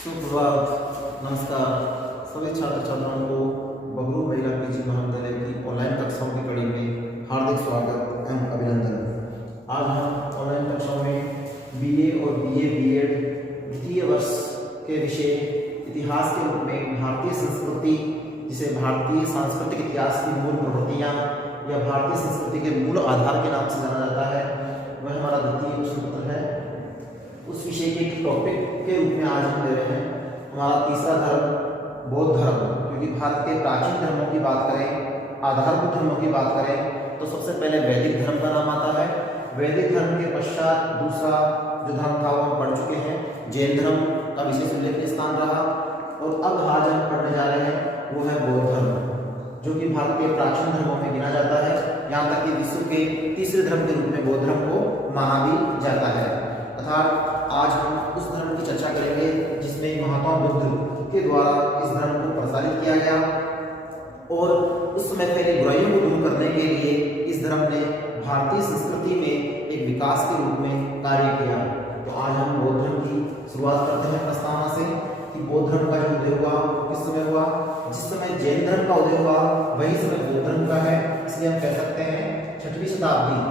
सुप्रभात, नमस्कार सभी छात्र छात्राओं को बबलू महिला पीजी महाविद्यालय की ऑनलाइन कक्षाओं की कड़ी में हार्दिक स्वागत एवं अभिनंदन। आज हम ऑनलाइन कक्षाओं में बीए और बीएड द्वितीय वर्ष के विषय इतिहास के रूप में भारतीय संस्कृति, जिसे भारतीय सांस्कृतिक इतिहास की मूल प्रवृत्तियाँ या भारतीय संस्कृति के मूल आधार के नाम से जाना जाता है, वह हमारा द्वितीय सूत्र है। उस विषय के टॉपिक के रूप में आज हम ले रहे हैं हमारा तीसरा धर्म बौद्ध धर्म। क्योंकि भारत के प्राचीन धर्मों की बात करें, आधारभूत धर्मों की बात करें तो सबसे पहले वैदिक धर्म का नाम आता है। वैदिक धर्म के पश्चात दूसरा जो धर्म था वो हम पढ़ चुके हैं, जैन धर्म का विशेष उल्लेखनीय स्थान रहा। और अब आज हम पढ़ने जा रहे हैं वो है बौद्ध धर्म, जो कि भारत के प्राचीन धर्मों में गिना जाता है। यहाँ तक कि विश्व के तीसरे धर्म के रूप में बौद्ध धर्म को माना भी जाता है। अर्थात आज हम उस धर्म की चर्चा करेंगे जिसमें महात्मा बुद्ध के द्वारा इस धर्म को प्रसारित किया गया और उस समय फैली बुराइयों को दूर करने के लिए इस धर्म ने भारतीय संस्कृति में एक विकास के रूप में कार्य किया। तो आज हम बौद्ध धर्म की शुरुआत करते हैं प्रस्तावना से कि बौद्ध धर्म का जो उदय हुआ किस समय हुआ। जिस समय जैन धर्म का उदय हुआ वही समय बौद्ध धर्म का है, इसलिए हम कह सकते हैं 6वीं शताब्दी।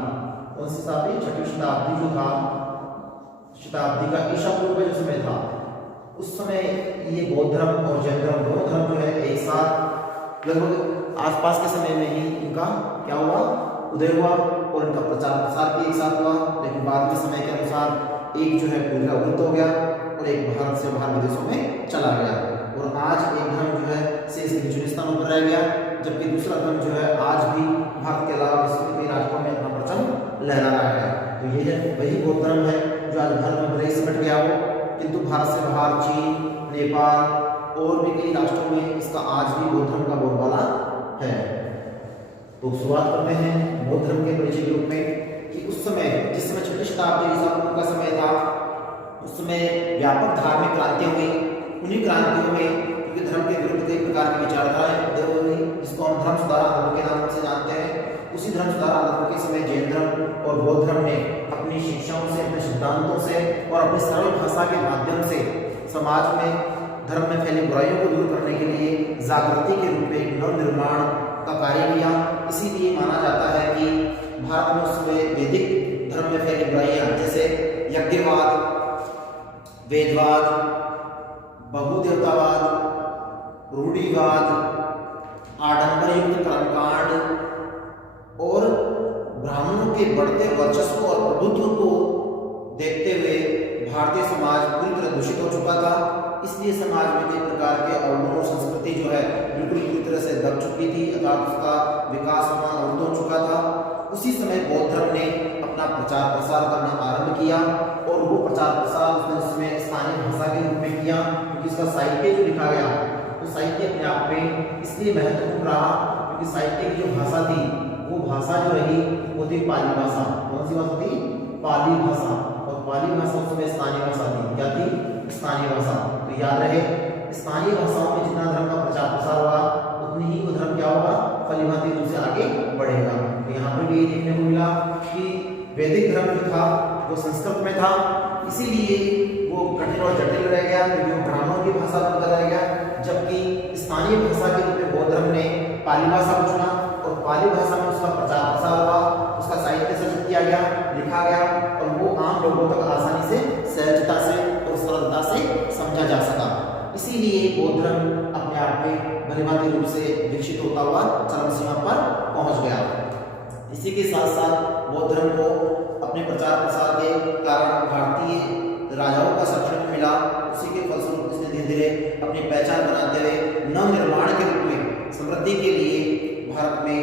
कौन सी शताब्दी? 6वीं शताब्दी जो था, शताब्दी का ईसा पूर्व जो समय था, उस समय ये बौद्ध धर्म और जैन धर्म दोनों धर्म जो है एक साथ लगभग आसपास के समय में ही इनका क्या हुआ, उदय हुआ और इनका प्रचार प्रसार भी एक साथ हुआ। लेकिन बाद में समय के अनुसार एक जो है पूरा उन्नत हो गया और एक भारत से बाहर विदेशों में चला गया और आज एक धर्म जो है शेष निचले स्थानों पर रह गया, जबकि दूसरा धर्म जो है आज भी भारत के अलावा विश्व के कई राज्यों में अपना परचम लहरा रहा है। तो ये है वही बौद्ध धर्म है जो आज भारत में भले सिमट गया हो, किंतु भारत से बाहर चीन, नेपाल और भी कई राष्ट्रों में इसका आज भी बौद्ध धर्म का बोलबाला है। तो शुरुआत करते हैं बौद्ध धर्म के परिचय के रूप में कि उस समय जिस समय 6वीं शताब्दी ईसा पूर्व का समय था, उस समय व्यापक धार्मिक क्रांतियां हुई। उन्हीं क्रांतियों में क्योंकि धर्म के विरुद्ध कई प्रकार की विचारधाराएं उदय हुई, जिसको हम धर्म सुधार आंदोलन के नाम से जानते हैं। उसी धर्म सुधार आंदोलन के समय जैन धर्म और बौद्ध धर्म ने अपनी शिक्षाओं से, अपने सिद्धांतों से और अपनी सरल भाषा के माध्यम से समाज में धर्म में फैली बुराइयों को दूर करने के लिए जागृति के रूप में नव निर्माण का कार्य किया। इसीलिए माना जाता है कि भारत में उस समय वैदिक धर्म में फैली बुराइयां जैसे यज्ञवाद, वेदवाद, बहुदेवतावाद, रूढ़िवाद, आडंबरयुक्त कर्मकांड और ब्राह्मणों के बढ़ते वर्चस्व और प्रभुत्व को देखते हुए भारतीय समाज पूरी तरह दूषित हो चुका था। इसलिए समाज में कई प्रकार के अवगुण और संस्कृति जो है बिल्कुल पूरी तरह से दब चुकी थी, अर्थात उसका विकास होना अवरुद्ध हो चुका था। उसी समय बौद्ध धर्म ने अपना प्रचार प्रसार करना आरंभ किया और वो प्रचार प्रसार उसने उसमें स्थानीय भाषा के रूप में किया, क्योंकि इसका साहित्य जो लिखा गया तो साहित्य अपने आप में इसलिए महत्वपूर्ण रहा क्योंकि साहित्य की जो भाषा थी वो भाषा जो रही वो थी पाली भाषा। कौन सी भाषा थी? पाली भाषा। और पाली भाषा उसमें स्थानीय भाषा थी। क्या थी? स्थानीय भाषा। तो याद रहे, स्थानीय भाषाओं में जितना धर्म का प्रचार प्रसार होगा उतनी ही वो धर्म क्या होगा, फलीभांति रूप से आगे बढ़ेगा। तो यहाँ पर भी ये देखने को मिला कि वैदिक धर्म जो था वो संस्कृत में था, इसीलिए वो कठिन और जटिल रह गया क्योंकि वो ब्राह्मणों की भाषा पर रह गया। जबकि स्थानीय भाषा के रूप में बौद्ध धर्म ने पाली भाषा को चुना और पाली भाषा में उसका प्रचार प्रसार हुआ, उसका साहित्य सृजित किया गया, लिखा गया और वो आम लोगों तक आसानी से, सहजता से और सरलता से समझा जा सका। इसीलिए बौद्ध धर्म अपने आप में भलीभांति रूप से विकसित होता हुआ चरम सीमा पर पहुंच गया। इसी के साथ साथ बौद्ध धर्म को अपने प्रचार प्रसार के कारण भारतीय राजाओं का संरक्षण मिला। उसी के फलस्वरूप इसने धीरे धीरे अपनी पहचान बनाते हुए नव निर्माण के रूप में समृद्धि के लिए भारत में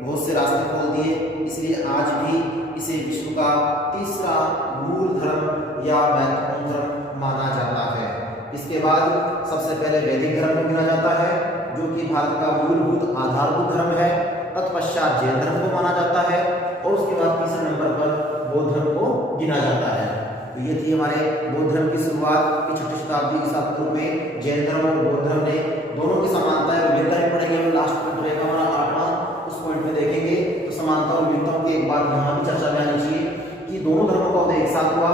बहुत से रास्ते खोल दिए। इसलिए आज भी इसे विश्व का तीसरा मूल धर्म या महत्वपूर्ण धर्म माना जाता है। इसके बाद सबसे पहले वैदिक धर्म को गिना जाता है जो कि भारत का मूलभूत आधारभूत धर्म है। तत्पश्चात जैन धर्म को माना जाता है और उसके बाद तीसरे नंबर पर बौद्ध धर्म को गिना जाता है। तो ये थी हमारे बौद्ध धर्म की शुरुआत की 6वीं शताब्दी ईसा पूर्व में। जैन धर्म और बौद्ध धर्म ने दोनों की समानताएं और भिन्नताएं पढ़ेंगे। लास्ट पॉइंट रहेगा हमारा 8वां, उस पॉइंट में देखेंगे। तो समानता और भिन्नताओं की एक बात यहाँ भी चर्चा में आनी चाहिए कि दोनों धर्मों का उदय एक साथ हुआ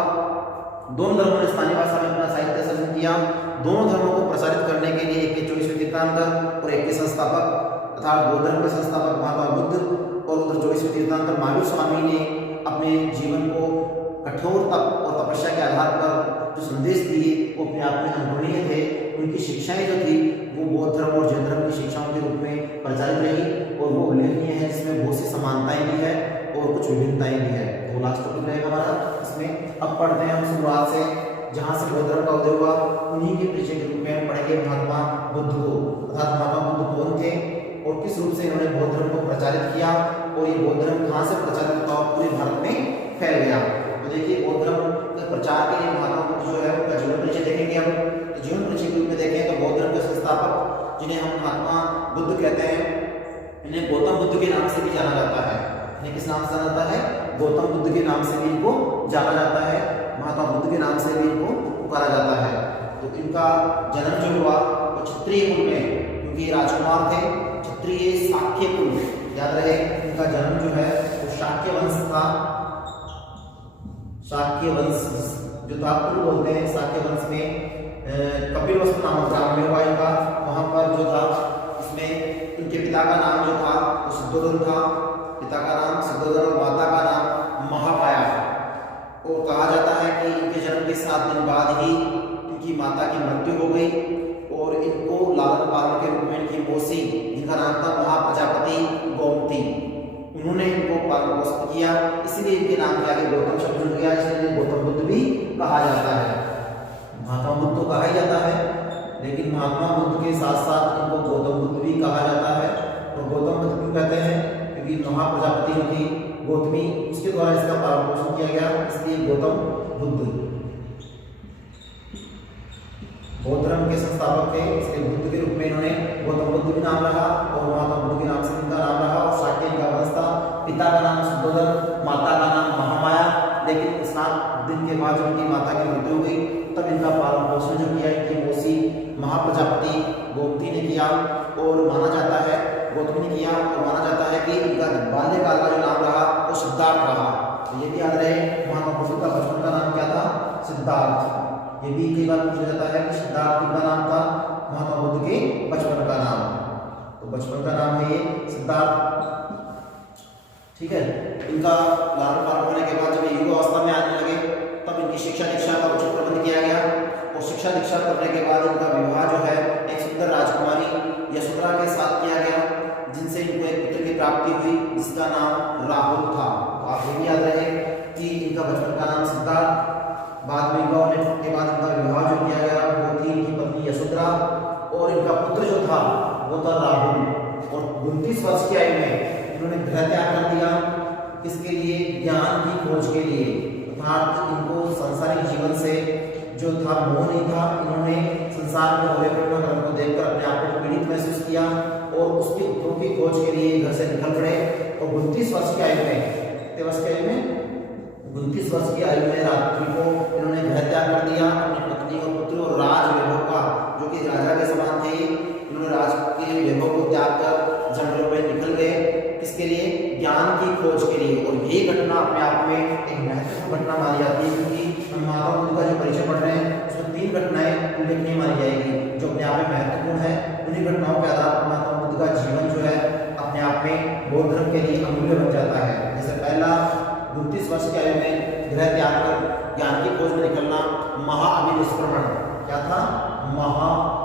दोनों धर्मों ने स्थानीय भाषा में अपना साहित्य सर्जन किया। दोनों धर्मों को प्रसारित करने के लिए एक के 24वें तीर्थंकर और एक के संस्थापक अर्थात बौद्ध धर्म के संस्थापक महात्मा बुद्ध और उधर 24वें तीर्थंकर महावीर स्वामी ने अपने जीवन को कठोर तप और तपस्या के आधार पर जो संदेश दिए वो अपने आप में अनुकरणीय थे। उनकी शिक्षाएं जो थी वो बौद्ध धर्म और जैन धर्म की शिक्षाओं के रूप में प्रचारित रही और वो उल्लेखनीय है, जिसमें बहुत सी समानताएं भी है और कुछ विभिन्नताएं भी है। तो लास्ट टॉपिक रहेगा हमारा इसमें। अब पढ़ते हैं हम शुरुआत से, जहाँ से बौद्ध धर्म का उदय हुआ उन्हीं के परिचय के रूप में हम पढ़ेंगे महात्मा बुद्ध को, अर्थात महात्मा बुद्ध कौन थे और किस रूप से इन्होंने बौद्ध धर्म को प्रचारित किया और ये बौद्ध धर्म कहाँ से प्रचारित हुआ पूरे भारत में फैल गया। तो देखिए बौद्ध धर्म के प्रचार के लिए महात्मा बुद्ध जो है उनका जीवन परिचय देखेंगे हम। तो जीवन परिचय के रूप में देखें तो बौद्ध धर्म के संस्थापक जिन्हें हम महात्मा बुद्ध कहते हैं, इन्हें गौतम बुद्ध के नाम से भी जाना जाता है। इन्हें किस नाम से जाना जाता है? गौतम बुद्ध के नाम से भी इनको जाना जाता है, महात्मा बुद्ध के नाम से भी इनको पुकारा जाता है। तो इनका जन्म जो हुआ वो क्षत्रिय कुल में, क्योंकि ये राजकुमार थे, क्षत्रिय शाक्य कुल में, याद रहे इनका जन्म जो है वो शाक्य वंश था। शाक्य वंश जो था कुल बोलते हैं, शाक्य वंश में कपिलवस्तु नामक ग्राम में हुआ इनका। वहां पर जो था इसमें इनके पिता का नाम जो था वो शुद्धोधन था, पिता का नाम शुद्धोधन और माता का नाम महामाया। और कहा जाता है कि इनके जन्म के 7 दिन बाद ही इनकी माता की मृत्यु हो गई और इनको लालन पालन के रूप में इनकी मौसी जिनका नाम था महाप्रजापति गोमती, उन्होंने इनको पालन पोषण किया, इसलिए इनके नाम के आगे गौतम शब्द जुड़ गया, इसलिए गौतम बुद्ध भी कहा जाता है। महात्मा बुद्ध तो कहा ही जाता है, लेकिन महात्मा बुद्ध के साथ साथ इनको गौतम बुद्ध भी कहा जाता है। और गौतम बुद्ध क्यों कहते हैं? क्योंकि महाप्रजापति की गौतमी उसके द्वारा इसका पालन पोषण किया गया, इसलिए गौतम बुद्ध बौद्ध धर्म के संस्थापक थे। इसके बुद्ध के रूप में इन्होंने गौतम बुद्ध भी नाम रहा और महात्मा बुद्ध के नाम से इनका नाम रहा। और शाक्य इनका वंश था, पिता का नाम शुद्धोधन, माता का नाम महामाया। लेकिन 7 दिन के बाद जब इनकी माता की मृत्यु हो गई तब इनका पालन पोषण जो किया इनकी मौसी महाप्रजापति गोमती ने किया। और माना जाता है गौतमी ने किया और माना जाता है कि इनका बाल्यकाल का जो नाम रहा वो सिद्धार्थ रहा। तो ये भी याद रहे महात्मा बुद्ध का बचपन का नाम क्या था? सिद्धार्थ। ये भी कई बार पूछा जाता है कि सिद्धार्थ किनका नाम था? महात्मा बुद्ध के बचपन का नाम। तो बचपन का नाम है ये सिद्धार्थ, ठीक है। इनका लालन पालन होने के बाद जब युवा अवस्था में आने लगे तब इनकी शिक्षा दीक्षा का उचित प्रबंध किया गया और शिक्षा दीक्षा करने के बाद इनका विवाह जो है एक सुंदर राजकुमारी यशोधरा के साथ किया गया, जिनसे इनको एक पुत्र की प्राप्ति हुई जिसका नाम राहुल था। तो आप ये भी याद रहे कि इनका बचपन का नाम सिद्धार्थ, बाद में विवाह होने के बाद इनका विवाह जो किया गया वो थी इनकी पत्नी यशोधरा और इनका पुत्र जो था वो था राहुल। और 29 वर्ष की आयु में इन्होंने गृह त्याग कर दिया, किसके लिए? ज्ञान की खोज के लिए। अर्थात इनको सांसारिक जीवन से जो था मोह नहीं था, इन्होंने संसार में हो रहे घटना क्रम को देखकर अपने आप को पीड़ित महसूस किया और उसके उत्तरों की खोज के लिए घर से निकल पड़े। और 29 वर्ष की आयु में, कितने वर्ष की आयु में? 29 वर्ष की आयु में रात्रि को इन्होंने गृह त्याग कर दिया अपनी पत्नी और पुत्र और राज वैभव का, जो कि राजा के समान थे। इन्होंने राज के वैभव को त्याग कर जंगलों में निकल गए, किसके लिए? ज्ञान की खोज के लिए। और ये घटना अपने आप में एक महत्वपूर्ण घटना मानी जाती है, क्योंकि हम महात्मा बुद्ध का जो परिचय पढ़ रहे हैं उसमें 3 घटनाएं उल्लेखनीय मानी जाएगी जो अपने आप में महत्वपूर्ण है। उन्हीं घटनाओं के आधार पर महात्मा बुद्ध का जीवन जो है अपने आप में बौद्ध धर्म के लिए अमूल्य बन जाता है। जैसे पहला, 29 वर्ष की आयु में गृह त्याग कर ज्ञान की खोज में निकलना, महाअभिनिष्क्रमण। क्या था? महाअभिनिष्क्रमण,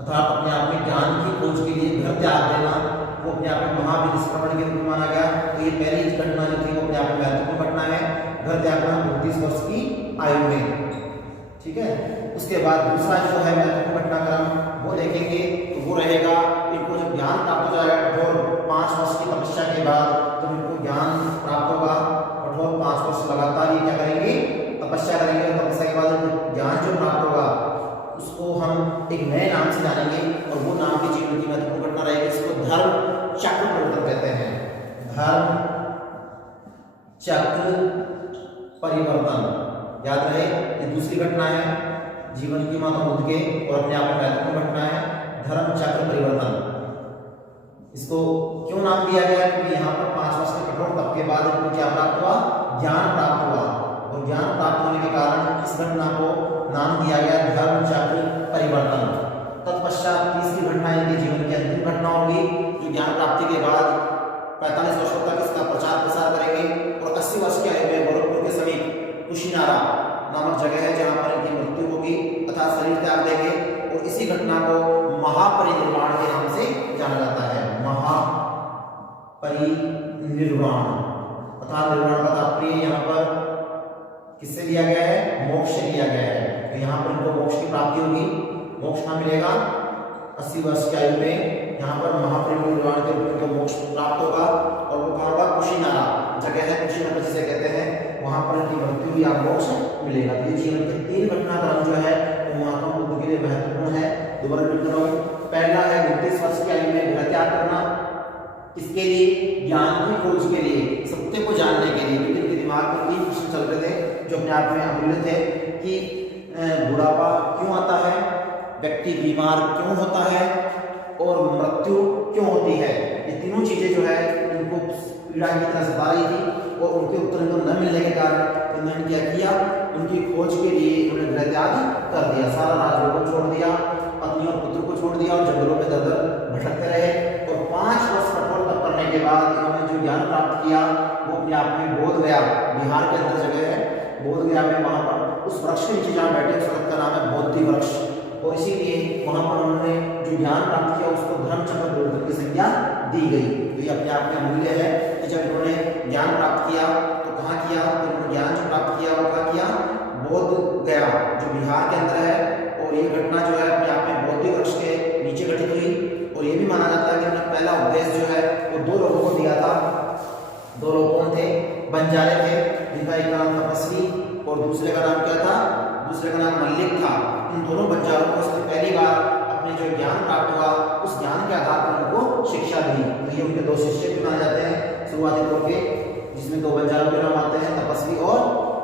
अर्थात अपने आप में ज्ञान की खोज के लिए घर त्याग देना, वो अपने आप में महाअभिनिष्क्रमण के रूप में माना गया। तो ये पहली घटना जो थी वो अपने आप में महत्वपूर्ण घटना है, घर त्यागना 29 वर्ष की आयु में, ठीक है। उसके बाद दूसरा जो है महत्वपूर्ण घटनाक्रम वो देखेंगे तो वो रहेगा इनको जब ज्ञान प्राप्त हो जाएगा कठोर 5 वर्ष की तपस्या के बाद, तो इनको ज्ञान प्राप्त होगा। कठोर 5 वर्ष लगातार ये क्या करेंगे? तपस्या करेंगे। तपस्या के बाद ज्ञान जो प्राप्त होगा उसको हम एक नए नाम से जानेंगे और वो नाम की जीवन की महत्वपूर्ण घटना रहेगी, इसको धर्म चक्र परिवर्तन कहते हैं। धर्म चक्र परिवर्तन, याद रहे ये दूसरी घटना है जीवन की महात्मा बुद्ध के और अपने आप में महत्वपूर्ण घटना है धर्म चक्र परिवर्तन। इसको क्यों नाम दिया गया? क्योंकि यहाँ पर 5 वर्ष के कठोर तप के के बाद इनको क्या प्राप्त हुआ? ज्ञान प्राप्त हुआ। और ज्ञान प्राप्त होने के कारण इस घटना को नाम दिया गया धर्म चक्र परिवर्तन। तत्पश्चात तीसरी घटना इनके जीवन की अंतिम घटना होगी, जो ज्ञान प्राप्ति के बाद 45 वर्षों तक इसका प्रचार प्रसार करेंगे और 80 वर्ष की आयु में गोरखपुर के समीप कुशीनारा नामक जगह है जहां पर इनकी मृत्यु होगी तथा शरीर त्याग देंगे। और इसी घटना को महापरिनिर्वाण के नाम से जाना जाता है। महापरिनिर्वाण तथा निर्वाण का तात्पर्य यहाँ पर किससे लिया गया है? मोक्ष से लिया गया है। तो यहाँ पर इनको मोक्ष की प्राप्ति होगी, मोक्ष ना मिलेगा 80 वर्ष की आयु में। यहाँ पर महापरिनिर्वाण के रूप में मोक्ष प्राप्त होगा और वो कहाँ होगा? कुशीनारा जगह है, कुशीनगर जिसे कहते हैं, वहां पर इनकी मृत्यु या मोक्ष मिलेगा। तो ये जीवन के 3 घटनाक्रम जो है वो महात्मा बुद्ध के लिए महत्वपूर्ण है। दोबारा रिपीट करो। पहला है 29 वर्ष की आयु में गृह त्याग करना, इसके लिए ज्ञान की खोज के लिए, सत्य को जानने के लिए। लेकिन इनके दिमाग में 3 प्रश्न चल रहे थे जो अपने आप में अमूल्य थे कि बुढ़ापा क्यों आता है, व्यक्ति बीमार क्यों होता है और मृत्यु क्यों होती है। ये तीनों चीजें जो है उनको पीड़ा की तरह सता रही थी और उनके उत्तर इनको न मिलने के कारण इन्होंने क्या किया? उनकी खोज के लिए उन्होंने गृह त्याग कर दिया, सारा राज्य को छोड़ दिया, पत्नी और पुत्र को छोड़ दिया और जंगलों में दर भटकते रहे। और 5 वर्ष कठोर तप करने के बाद इन्होंने जो ज्ञान प्राप्त किया वो अपने आप में बोध गया, बिहार के अंदर जगह है बोध गया में, वहां पर उस वृक्ष के नीचे जहाँ बैठे उस वृक्ष का नाम है बोधि वृक्ष। और इसीलिए वहां पर उन्होंने जो ज्ञान प्राप्त किया उसको धर्मचक्र बोध की संज्ञा दी गई। तो ये अपने आप में अमूल्य है कि जब इन्होंने ज्ञान प्राप्त किया तो कहाँ किया? तो इन्होंने ज्ञान जो प्राप्त किया वो कहाँ किया? बोध गया जो बिहार के अंदर है। और ये घटना जो है अपने आप में बोधि वृक्ष के नीचे घटित हुई। और ये भी माना जाता है कि उन्होंने पहला उपदेश जो है वो 2 लोगों को दिया था। 2 लोग कौन थे? बंजारे थे, जिनका एक का नाम तपस्वी और दूसरे का नाम क्या था? दूसरे का नाम मल्लिक था। इन दोनों बंजारों को उसने पहली बार अपने जो ज्ञान प्राप्त हुआ उस ज्ञान के आधार पर उनको शिक्षा दी। तो ये उनके 2 शिष्य भी माने जाते हैं शुरुआती तौर पे, जिसमें 2 बंजारों के नाम आते हैं, तपस्वी और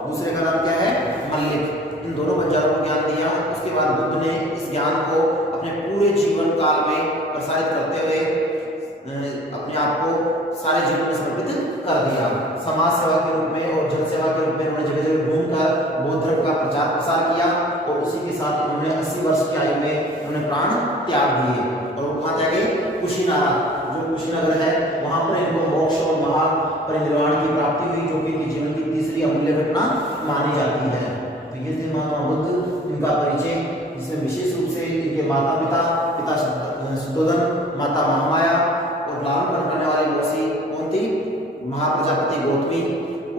दूसरे का नाम क्या है? मल्लिक। इन दोनों बंजारों को ज्ञान दिया। उसके बाद बुद्ध ने इस ज्ञान को अपने पूरे जीवन काल में प्रसारित करते हुए अपने आप को सारे जीवन में समर्पित कर दिया। समाज सेवा के रूप में और जन सेवा के रूप में उन्होंने जगह जगह घूमकर बौद्ध धर्म का प्रचार प्रसार किया। और उसी के साथ उन्होंने 80 वर्ष की आयु में उन्होंने प्राण त्याग दिए। और वो कहाँ त्यागे? कुशीनारा, जो कुशीनगर है वहां पर इनको मोक्ष और महापरिनिर्वाण की प्राप्ति हुई, जो कि इनके जीवन की तीसरी अमूल्य घटना मानी जाती है। तो ये थे महात्मा बुद्ध, इनका परिचय, जिसमें विशेष रूप से इनके माता पिता, पिता शुद्धोधन, माता महामाया और लालन पालन करने वाली मौसी कौन थी? महाप्रजापति गौतमी।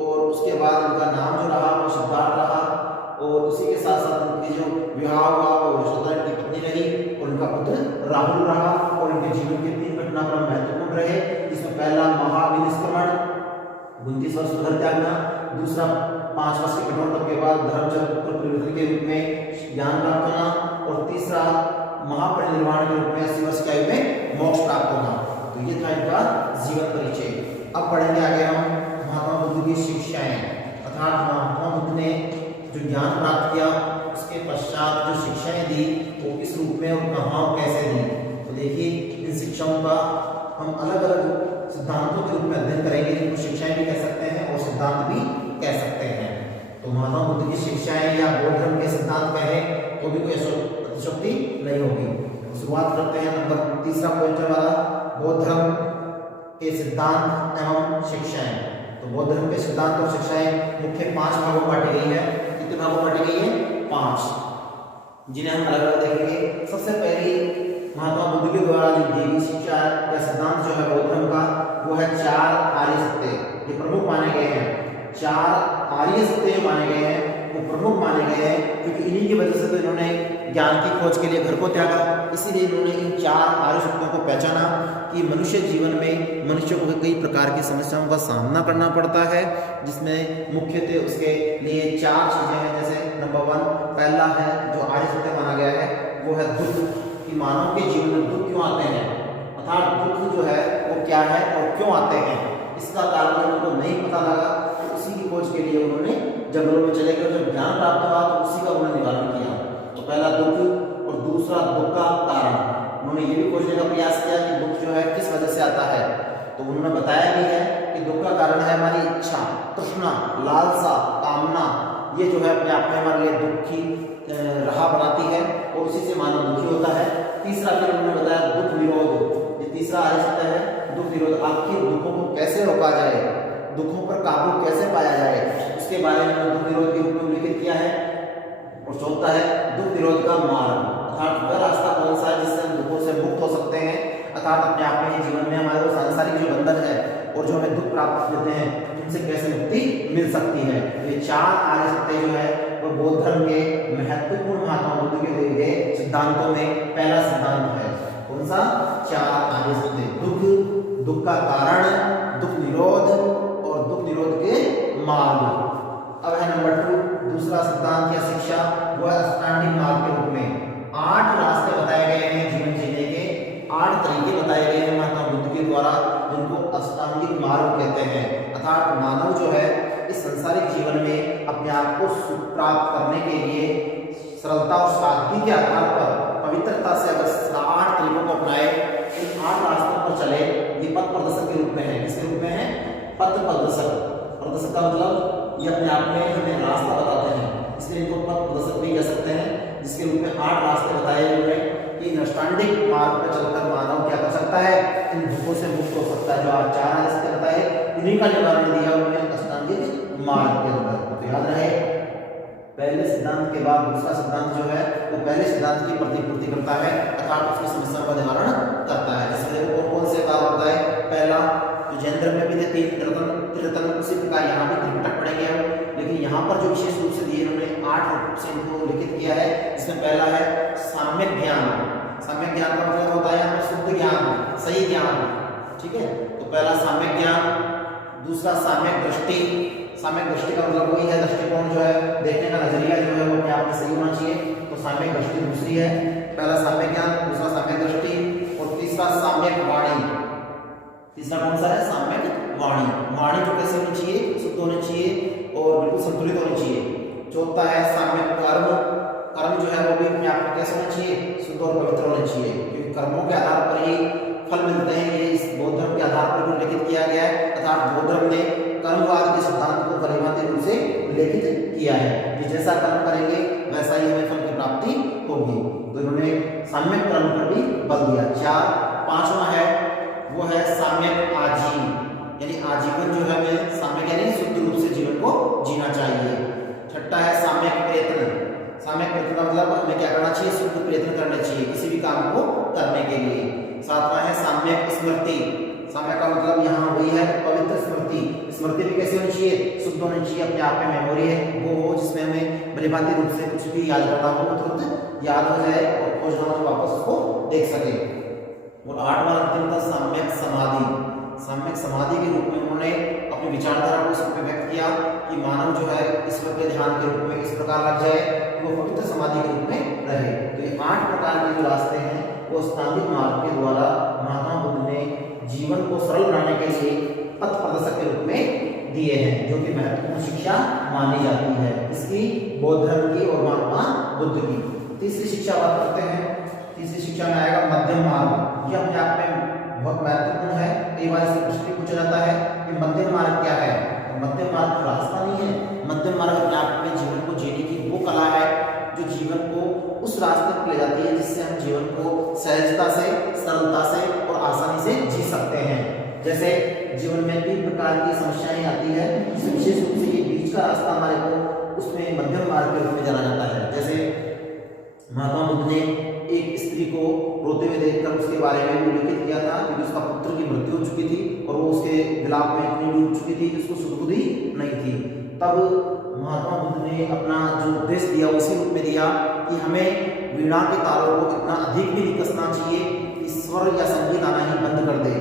और उसके बाद उनका नाम जो रहा वो सिद्धार्थ रहा। और उसी के साथ साथ उनकी जो विवाह हुआ वो यशोधरा की पत्नी रही और उनका पुत्र राहुल रहा। और इनके जीवन के 3 घटनाक्रम महत्वपूर्ण रहे, जिसमें पहला महाविनिष्क्रमण 29 वर्ष घर त्यागना, दूसरा 5 वर्ष के कठोर तप के बाद धर्मचक्र परिवर्तन के रूप में ज्ञान प्राप्त होना, और तीसरा महापरिनिर्वाण के रूप में 80 वर्ष की आयु में मोक्ष प्राप्त होना। तो ये था इनका जीवन परिचय। अब पढ़ेंगे आगे हम महात्मा बुद्ध की शिक्षाएं, अर्थात महात्मा बुद्ध ने जो ज्ञान प्राप्त किया उसके पश्चात जो शिक्षाएं दी वो किस रूप में और कहाँ और कैसे दी। तो देखिए इन शिक्षाओं का हम अलग अलग सिद्धांतों के रूप में अध्ययन करेंगे, जिनको शिक्षाएं भी कह सकते हैं और सिद्धांत भी कह सकते हैं। तो महात्मा बुद्ध की शिक्षाएं या बौद्ध धर्म के सिद्धांत कहें तो भी कोई अतिशयोक्ति नहीं होगी। शुरुआत करते हैं नंबर 3 पॉइंटर वाला, बौद्ध धर्म के सिद्धांत एवं शिक्षाएं। तो बौद्ध धर्म के सिद्धांत और शिक्षाएं मुख्य 5 भागों में बांटी गई है। कितने भागों में बांटी गई है? 5, जिन्हें हम अलग अलग देखेंगे। सबसे पहली महात्मा बुद्ध के द्वारा जो दी गई शिक्षा या सिद्धांत जो है बौद्ध धर्म का, वो है 4 आर्य सत्य। ये प्रमुख माने गए हैं, 4 आर्य सत्य माने गए हैं, वो प्रमुख माने गए हैं, क्योंकि इन्हीं की वजह से तो इन्होंने ज्ञान की खोज के लिए घर को त्यागा। इसीलिए इन्होंने इन 4 आर्य सत्यों को पहचाना कि मनुष्य जीवन में मनुष्य को कई प्रकार की समस्याओं का सामना करना पड़ता है, जिसमें मुख्यतः उसके लिए 4 चीजें हैं। जैसे नंबर 1 पहला है जो आर्य सत्य माना गया है वो है दुख, कि मानव के जीवन में दुख क्यों आते हैं, अर्थात दुख जो है वो क्या है और क्यों आते हैं, इसका कारण उनको नहीं पता लगा। तो उसी की खोज के लिए उन्होंने जंगलों में चले गए। जब ज्ञान प्राप्त हुआ तो उसी का उन्होंने निवारण किया। तो पहला दुख और दूसरा दुख का कारण। उन्होंने ये भी खोजने का प्रयास किया कि दुख जो है किस वजह से आता है। तो उन्होंने बताया भी है कि दुख का कारण है है हमारी इच्छा, तृष्णा, लालसा, कामना, ये जो है अपने आप में हमारे लिए दुख की राह बनाती है और उसी से मानव दुखी होता है। तीसरा फिर उन्होंने बताया दुख निरोध, ये तीसरा आ सकता है दुख निरोध। आखिर दुखों को कैसे रोका जाए, दुखों पर काबू कैसे पाया जाए, उसके बारे में दुख निरोध के रूप में उल्लेखित किया है। और चौथा है दुख निरोध का मार्ग, अर्थात वह रास्ता कौन सा है जिससे हम दुखों से मुक्त हो सकते हैं, अर्थात अपने आप में जीवन में हमारे वो सांसारिक जो बंधन है और जो हमें दुख प्राप्त होते हैं उनसे कैसे मुक्ति मिल सकती है। ये चार आर्य सत्य जो है वो बौद्ध धर्म के महत्वपूर्ण महात्मा बुद्ध के दिए गए सिद्धांतों में पहला सिद्धांत है। कौन सा? चार आर्य सत्य, दुख, दुख का कारण, दुख निरोध और दुख निरोध के मार्ग। अब है नंबर 2, दूसरा सिद्धांत या शिक्षा, वो है अष्टांगिक मार्ग के रूप में 8 रास्ते बताए गए हैं जीवन जीने के, 8 तरीके बताए गए हैं महात्मा बुद्ध के द्वारा, जिनको अष्टांगिक मार्ग कहते हैं। अर्थात मानव जो है इस सांसारिक जीवन में अपने आप को सुख प्राप्त करने के लिए सरलता और सादगी के आधार पर पवित्रता से अगर 8 तरीकों को अपनाए, इन 8 रास्तों पर चले, ये पथ प्रदर्शक के रूप में है। किसके रूप में है? पथ प्रदर्शक। प्रदर्शक का मतलब ये अपने आप में हमें रास्ता बताते हैं, इसलिए इनको पथ प्रदर्शक भी कह सकते हैं, जिसके रूप में 8 रास्ते बताए हुए हैं कि अष्टांगिक मार्ग पर चलकर मानव क्या कर सकता है, इन दुखों से मुक्त हो सकता है। जो आज 4 रास्ते बताए इन्हीं का निवारण दिया उन्होंने अष्टांगिक मार्ग के अंदर। तो याद रहे पहले सिद्धांत के बाद दूसरा सिद्धांत जो है वो पहले सिद्धांत की प्रतिपूर्ति करता है, अर्थात उसकी समस्या का निवारण करता है। इसलिए वो कौन से कार्य होता है? पहला जो जैन धर्म में भी थे 3 त्रिरत्न, उसी प्रकार यहाँ भी त्रिपिटक पढ़ेंगे हम, लेकिन यहाँ पर जो विशेष रूप से दिए उन्होंने 8 रूप से इनको लिखित किया है। इसमें पहला है सम्यक ज्ञान। सम्यक ज्ञान का मतलब होता है हमें शुद्ध ज्ञान, सही ज्ञान, ठीक है। तो पहला सम्यक ज्ञान, दूसरा सम्यक दृष्टि। सम्यक दृष्टि का मतलब वही है दृष्टिकोण जो है देखने का नजरिया जो है वो अपने आप में सही होना चाहिए। तो सम्यक दृष्टि दूसरी है, पहला सम्यक ज्ञान, दूसरा सम्यक दृष्टि और तीसरा सम्यक वाणी। तीसरा कौन सा है? सम्यक वाणी। वाणी जो कैसे होनी चाहिए? शुद्ध होनी चाहिए और बिल्कुल संतुलित होनी चाहिए। चौथा है सम्यक कर्म। कर्म जो है वो भी अपने आप में कैसे होना चाहिए? शुद्ध और पवित्र होना चाहिए, क्योंकि कर्मों के आधार पर ही फल मिलते हैं। ये इस बौद्ध धर्म के आधार पर भी उल्लेखित किया गया है, अर्थात बौद्ध धर्म ने कर्मवाद के सिद्धांत को परिभाषित रूप से उल्लेखित किया है कि जैसा कर्म करेंगे वैसा ही हमें फल की प्राप्ति होगी। तो इन्होंने सम्यक कर्म पर भी बल दिया। 4 5वां है वो है सम्यक आजीवन, यानी आजीवन जो है हमें सम्यक यानी शुद्ध रूप से जीवन को जीना चाहिए। छठा है सम्यक प्रयत्न। सम्यक प्रयत्न का मतलब हमें क्या करना चाहिए? शुद्ध प्रयत्न करना चाहिए किसी भी काम को करने के लिए। 7वां है सम्यक स्मृति। सम्यक का मतलब यहाँ वही है पवित्र स्मृति। स्मृति भी कैसे होनी चाहिए? शुद्ध होनी चाहिए, अपने आप में मेमोरी है वो हो जिसमें हमें भलीभांति रूप से कुछ भी याद करना हो तुरंत याद हो जाए और खोजना हो वापस उसको देख सके। और 8वां अंतिम था सम्यक समाधि। सम्यक समाधि के रूप में उन्होंने अपनी विचारधारा को इस रूप में व्यक्त किया कि मानव जो है ईश्वर के ध्यान के रूप में इस प्रकार लग जाए कि वो पवित्र समाधि के रूप में रहे। तो ये 8 प्रकार के जो रास्ते हैं वो अष्टांगिक मार्ग के द्वारा महात्मा बुद्ध ने जीवन को सरल बनाने के लिए पथ प्रदर्शक के रूप में दिए हैं, जो कि महत्वपूर्ण शिक्षा मानी जाती है इसकी बौद्ध धर्म की और महात्मा बुद्ध की। तीसरी शिक्षा बात करते हैं। तीसरी शिक्षा में आएगा मध्यम मार्ग। यह अपने आप में बहुत महत्वपूर्ण है। कई बार इससे प्रश्न पूछा जाता है कि मध्यम मार्ग क्या है? मध्यम मार्ग तो रास्ता नहीं है। मध्यम मार्ग अपने आप में जीवन को जीने की वो कला है जो जीवन को उस रास्ते पर ले जाती है जिससे हम जीवन को सहजता से, सरलता से और आसानी से जी सकते हैं। जैसे जीवन में 3 प्रकार की समस्याएं आती है, विशेष रूप से ये बीच का रास्ता हमारे को उसमें मध्यम मार्ग के रूप में जाना जाता है। जैसे महात्मा बुद्ध ने एक स्त्री को रोते हुए देखकर उसके बारे में उल्लेखित किया था क्योंकि उसका पुत्र की मृत्यु हो चुकी थी और वो उसके विलाप में इतनी डूब चुकी थी कि उसको सुध-बुद्धि नहीं थी। तब महात्मा बुद्ध ने अपना जो उपदेश दिया उसी रूप में दिया कि हमें वीणा के तारों को इतना अधिक भी नहीं कसना चाहिए कि स्वर या संगीत आना ही बंद कर दे